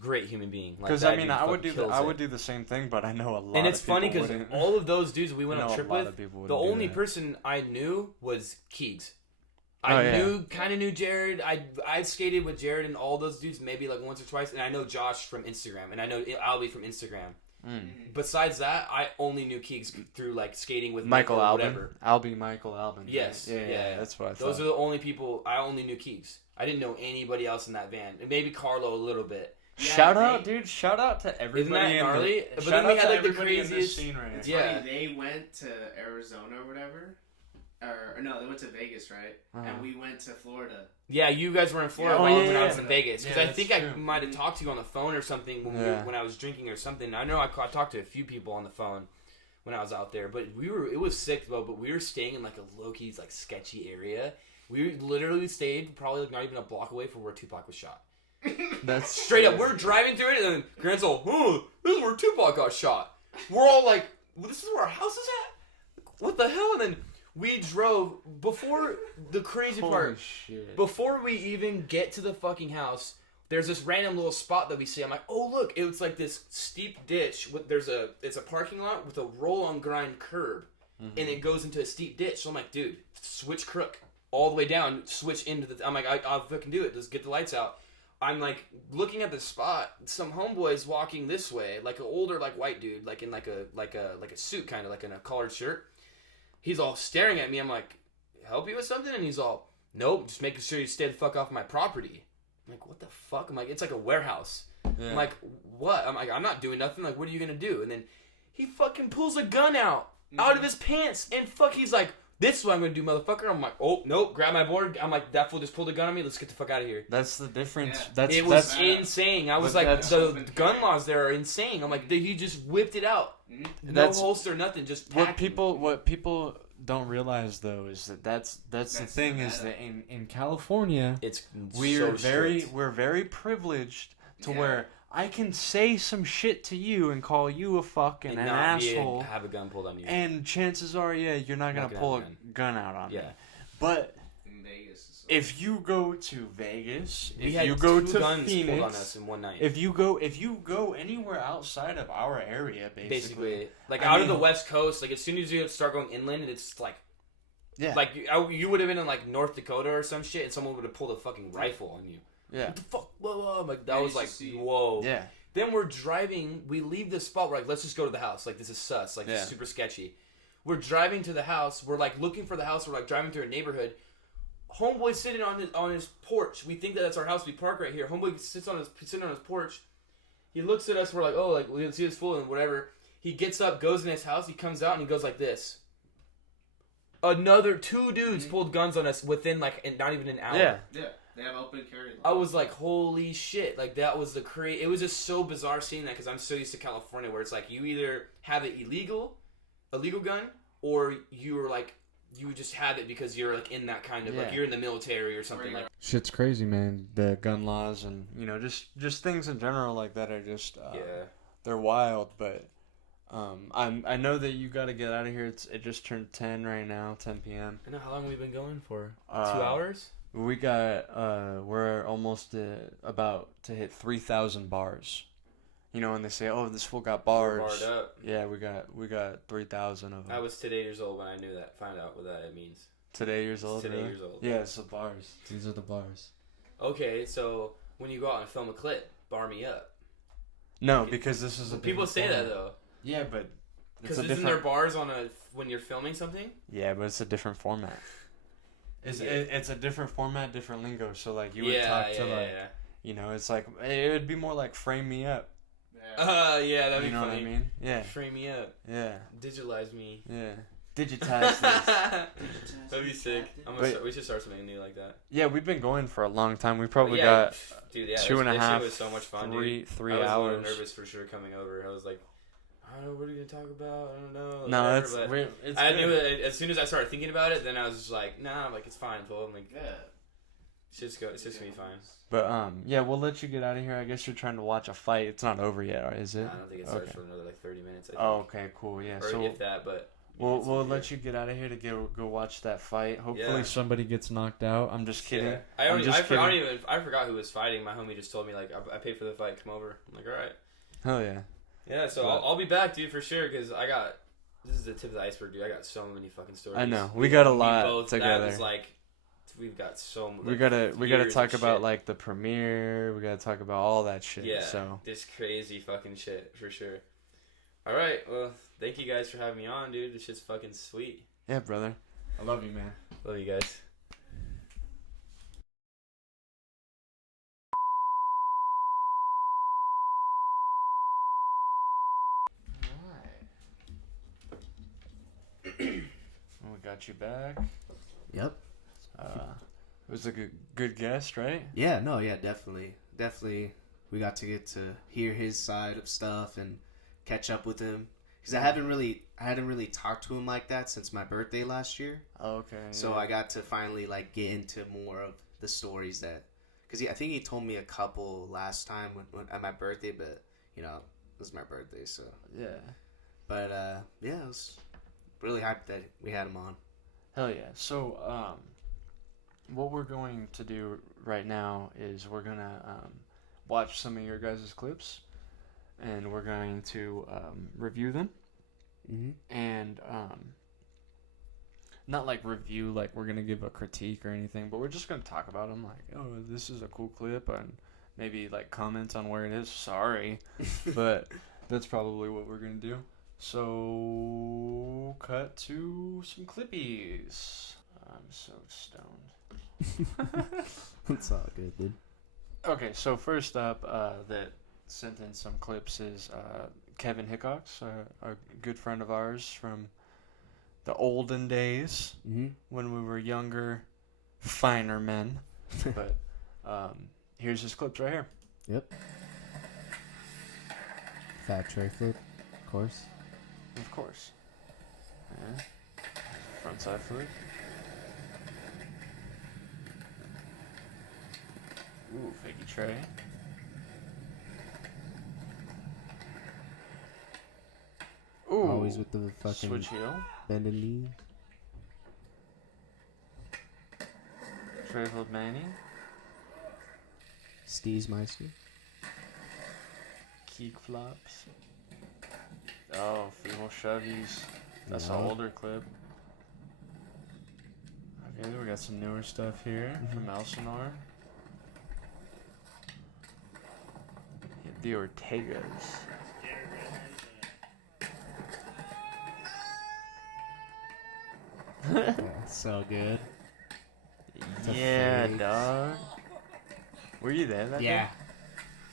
great human being. Because Like, I mean, dude I would fucking do the same thing, but I know a lot. and it's of people funny because wouldn't. all of those dudes we went I on know a trip a lot with, of people the wouldn't do only that. person I knew was Keegs. I kind of knew Jared. I skated with Jared and all those dudes maybe like once or twice, and I know Josh from Instagram, and I know Albie from Instagram. Besides that, I only knew Keegs through like skating with Michael Albin. whatever. Albie Michael Albin. Yes. Yeah, that's what I thought. Those are the only people I only knew Keegs. I didn't know anybody else in that van, and maybe Carlo a little bit. Yeah, Shout out, dude! Shout out to everybody. Isn't that gnarly? But then we had like the craziest It's Yeah. funny, they went to Arizona or whatever. Or no, they went to Vegas, right? And we went to Florida. Yeah, you guys were in Florida when I was in Vegas. Because I think I might have talked to you on the phone or something when I was drinking or something. I know I talked to a few people on the phone when I was out there. But it was sick though. But we were staying in like a low-key, like sketchy area. We literally stayed probably like not even a block away from where Tupac was shot. That's straight up. We're driving through it, and then Grant's all, "Oh, this is where Tupac got shot." We're all like, well, "This is where our house is at? What the hell?" And then we drove before the crazy part. Shit. Before we even get to the fucking house, there's this random little spot that we see. I'm like, "Oh, look! It's like this steep ditch. It's a parking lot with a roll-on grind curb, and it goes into a steep ditch." So I'm like, "Dude, switch crook all the way down. Switch into the." I'm like, "I'll fucking do it. Let's get the lights out." I'm like looking at the spot. Some homeboys walking this way, like an older like white dude, like in like a suit, kind of like in a collared shirt. He's all staring at me. I'm like, "Help you with something?" And he's all, "Nope, just making sure you stay the fuck off my property." I'm like, "What the fuck?" I'm like, "It's like a warehouse." Yeah. I'm like, "What?" I'm like, "I'm not doing nothing. Like, what are you gonna do?" And then he fucking pulls a gun out of his pants and he's like, "This is what I'm gonna do, motherfucker." I'm like, "Oh, nope, grab my board." I'm like, "That fool just pulled a gun on me. Let's get the fuck out of here." That's the difference. Yeah. It was insane. I was like, the gun laws there are insane. I'm like, he just whipped it out. No holster, nothing. Just what people don't realize though is that's the thing is that in California we're very privileged to where I can say some shit to you and call you a fucking an asshole. Have a gun pulled on you. And chances are, you're not gonna pull a gun out on me. But in Vegas, if you go to Vegas, if you go to guns Phoenix, pulled on us in one night. if you go anywhere outside of our area, basically like out of the West Coast, like as soon as you start going inland, it's like. Yeah. Like you would have been in like North Dakota or some shit, and someone would have pulled a fucking rifle on you. Yeah. What the fuck? Whoa. Like that was like whoa. Yeah. Then we're driving. We leave this spot. We're like, let's just go to the house. Like this is sus. Like this is super sketchy. We're driving to the house. We're like looking for the house. We're like driving through a neighborhood. Homeboy sitting on his porch. We think that's our house. We park right here. Homeboy sitting on his porch. He looks at us. We're like, oh, like we see his fool and whatever. He gets up, goes in his house. He comes out and he goes like this. Another 2 dudes pulled guns on us within like not even an hour. Yeah, they have open carry laws. I was like, holy shit! Like that was it was just so bizarre seeing that because I'm so used to California where it's like you either have it illegal gun, or you just have it because you're like in that kind of like you're in the military or something like. Shit's crazy, man. The gun laws and just things in general like that are just they're wild, but. I know that you got to get out of here. It just turned 10 right now, 10 p.m. I know how long have we been going for? 2 hours? We got we're almost about to hit 3,000 bars. You know when they say, "Oh, this fool got bars." Barred up. Yeah, we got 3,000 of them. I was today years old when I knew that. Find out what that means. Today years old. Today really? years old. Yeah, it's the bars. These are the bars. Okay, so when you go out and film a clip, bar me up. No, because this is a people say that though. Yeah, but because isn't there bars when you're filming something? Yeah, but it's a different format. It's a different format, different lingo. So like you would talk to it's like it would be more like frame me up. Yeah, that'd be funny. You know what I mean? Yeah. Frame me up. Yeah. Digitalize me. Yeah. Digitize this. That'd be sick. We should start something new like that. Yeah, we've been going for a long time. We probably got 2.5, Shit was so much fun, dude. 3 hours. I was a little nervous for sure coming over. I was like, I don't know, what are you gonna talk about? I don't know. No, it's I knew it as soon as I started thinking about it. Then I was just like, nah, like it's fine, fool. I'm like, it's just gonna be fine. But we'll let you get out of here. I guess you're trying to watch a fight. It's not over yet, is it? I don't think it starts for another like 30 minutes. I think. Oh, okay, cool. Yeah, or so if that, but we'll let you get out of here to go watch that fight. Hopefully somebody gets knocked out. I'm just kidding. Yeah. I forgot who was fighting. My homie just told me like I paid for the fight. Come over. I'm like, all right. Hell yeah. Yeah, so I'll be back, dude, for sure. Because this is the tip of the iceberg, dude. I got so many fucking stories. I know we got a lot together. That was like we've got so much. We gotta talk about like the premiere. We gotta talk about all that shit. Yeah, so this crazy fucking shit for sure. All right, well, thank you guys for having me on, dude. This shit's fucking sweet. yeah, brother. I love you, man. Love you guys. We got you back. Yep. It was a good guest, right? Yeah, no, yeah, definitely. We got to get to hear his side of stuff and catch up with him. Because I hadn't really talked to him like that since my birthday last year. Oh, okay. So yeah. I got to finally like get into more of the stories that, because I think he told me a couple last time when at my birthday, but you know it was my birthday, so Yeah. But yeah, I was really hyped that we had him on. Hell yeah. So what we're going to do right now is we're gonna watch some of your guys' clips, and we're going to review them. Mm-hmm. And not like review, like we're gonna give a critique or anything, but we're just gonna talk about them, like, oh, this is a cool clip, and maybe like comment on where it is. Sorry, but that's probably what we're gonna do. So cut to some clippies. I'm so stoned. It's all good, dude. Okay, so first up, that sent in some clips is Kevin Hickox, a good friend of ours from the olden days Mm-hmm. when we were younger, finer men. But here's his clips right here. Yep. Fat tray flip, of course. Of course. Yeah. Front side flip. Ooh, fakey tray. Ooh. Always with the fucking Switch heel. bending knee. Tray flip Manny. Steez Meister. Keek flops. Oh, feeble shovies. That's Yeah. an older clip. Okay, we got some newer stuff here from Elsinore. Hit the Ortegas. So good. Yeah, fake. dog. Were you there that Yeah. day?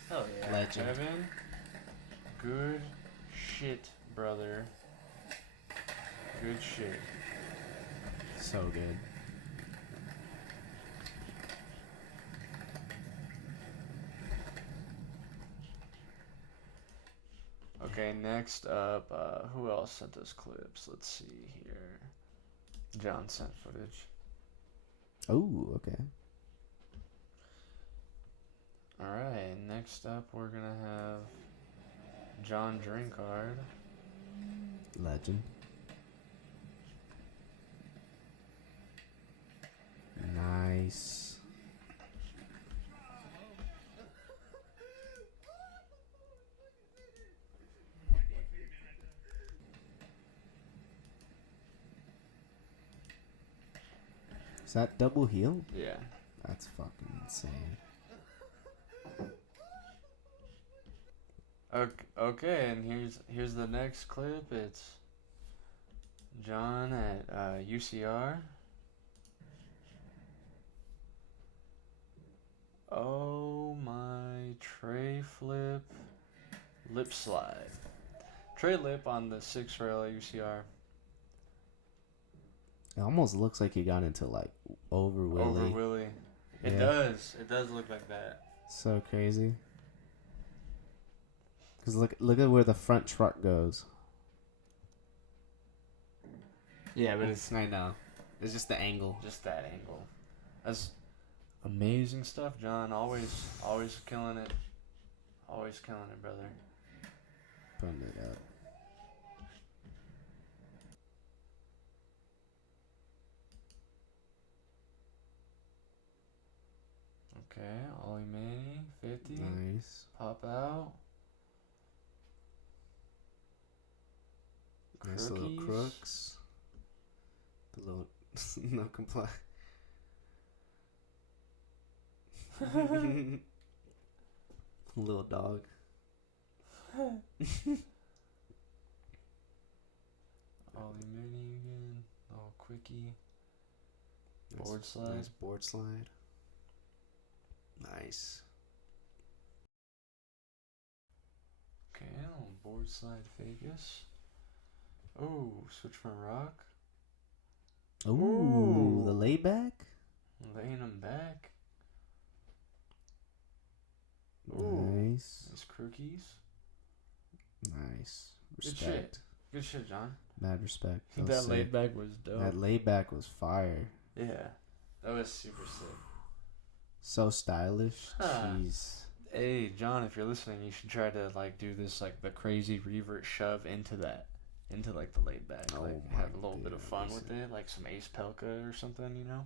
Hell yeah. Legend. Kevin, good shit, brother. Good shit. So good. Okay, next up, who else sent us clips? Let's see here. John sent footage. Oh, okay. Alright, next up we're gonna have John Drinkard. Legend. Nice. Is that double heel? Yeah. That's fucking insane. Okay, and here's the next clip. It's John at UCR. Oh my, tray flip, lip slide. Tray lip on the 6 rail at UCR. It almost looks like he got into like over Willie. Over Willie. It Yeah. does. It does look like that. So crazy. Cause look at where the front truck goes. Yeah, but it's I know. It's just the angle. just that angle. That's amazing stuff, John. Always killing it. Always killing it, brother. Putting it up. Okay, Ollie Manning, 50. Nice. Pop out. Nice little Crookies. crooks. The little no comply. Little dog. Ollie Mini again. Little quickie. Nice- Board slide. Nice board slide. Nice. Okay, little board slide Vegas. Oh, switch front rock. Ooh, the layback. Laying them back. Ooh, Nice. nice crookies. Nice. Good Respect. shit. Good shit, John. Mad respect. That was sick. laid back was dope. That layback was fire. Yeah, that was super sick. So stylish. Huh. Jeez. Hey, John, if you're listening, you should try to like do this like the crazy revert shove into that, into like the laid back. Oh Like my have a little bit of dude, fun listen. with it, like some Ace Pelka or something, you know.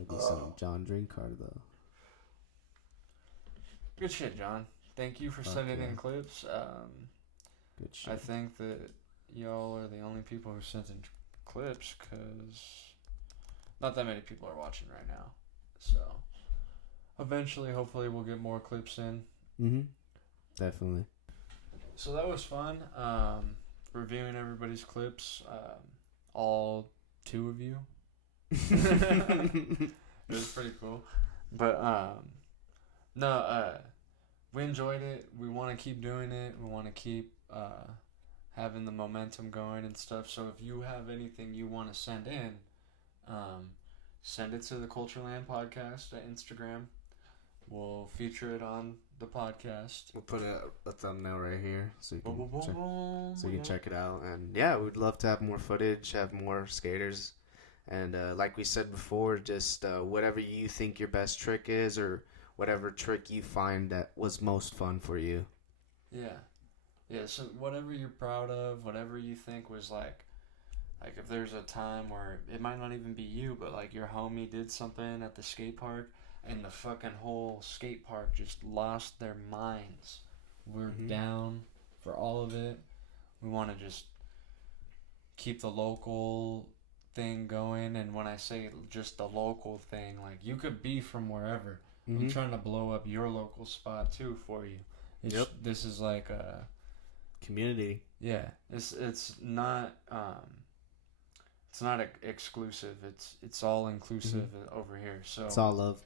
It'll be some John Drinkard though. Good shit, John. Thank you for Fuck sending yeah. in clips. Good shit. I think that y'all are the only people who sent in clips because not that many people are watching right now. So eventually, hopefully, we'll get more clips in. Mm-hmm. Definitely. So that was fun. Reviewing everybody's clips. All 2 of you. It was pretty cool. But we enjoyed it. We want to keep doing it. We want to keep having the momentum going and stuff. So if you have anything you want to send in, send it to the CULTureland podcast at Instagram. We'll feature it on the podcast. We'll put a thumbnail right here so you Boom, can boom, boom, check, boom. so you can Yeah. check it out. And yeah, we'd love to have more footage, have more skaters. And like we said before, just whatever you think your best trick is or whatever trick you find that was most fun for you. Yeah. Yeah, so whatever you're proud of, whatever you think was like if there's a time where it might not even be you, but like your homie did something at the skate park and the fucking whole skate park just lost their minds. We're Mhm. down for all of it. We want to just keep the local thing going, and when I say just the local thing, like you could be from wherever. I'm Mhm. trying to blow up your local spot too for you. Yep. This is like a Community. yeah. It's not exclusive. It's all inclusive over here. So It's all love.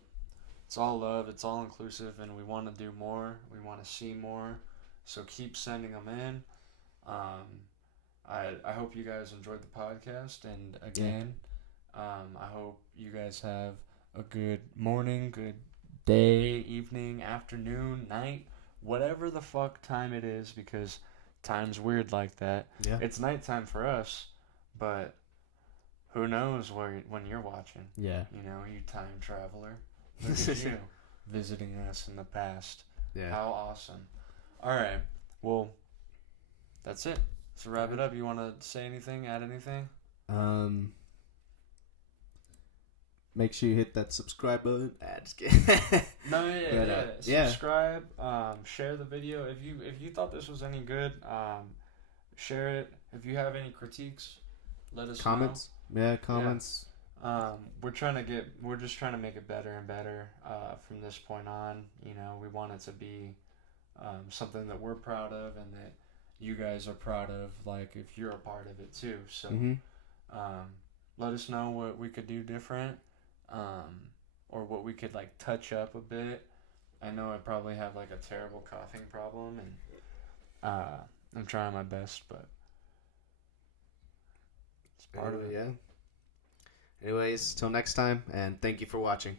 it's all love. It's all inclusive, and we want to do more. We want to see more. So keep sending them in. I hope you guys enjoyed the podcast, and again, I hope you guys have a good morning, good day, evening, afternoon, night, whatever the fuck time it is, because time's weird like that. Yeah. It's nighttime for us, but who knows when you're watching? Yeah. You know, you time traveler. Look at you visiting us in the past. Yeah. How awesome. All right. Well, that's it. So wrap it up. You want to say anything? Add anything? Make sure you hit that subscribe button. Just kidding. No, yeah. Subscribe. Share the video. If you thought this was any good, share it. If you have any critiques, let us Comments. Yeah, comments. know. We're just trying to make it better and better. From this point on, you know, we want it to be something that we're proud of and that you guys are proud of. Like if you're a part of it too. So, let us know what we could do different. Or what we could like touch up a bit. I know I probably have like a terrible coughing problem, and I'm trying my best, but it's part of it. Yeah. Anyways, till next time, and thank you for watching.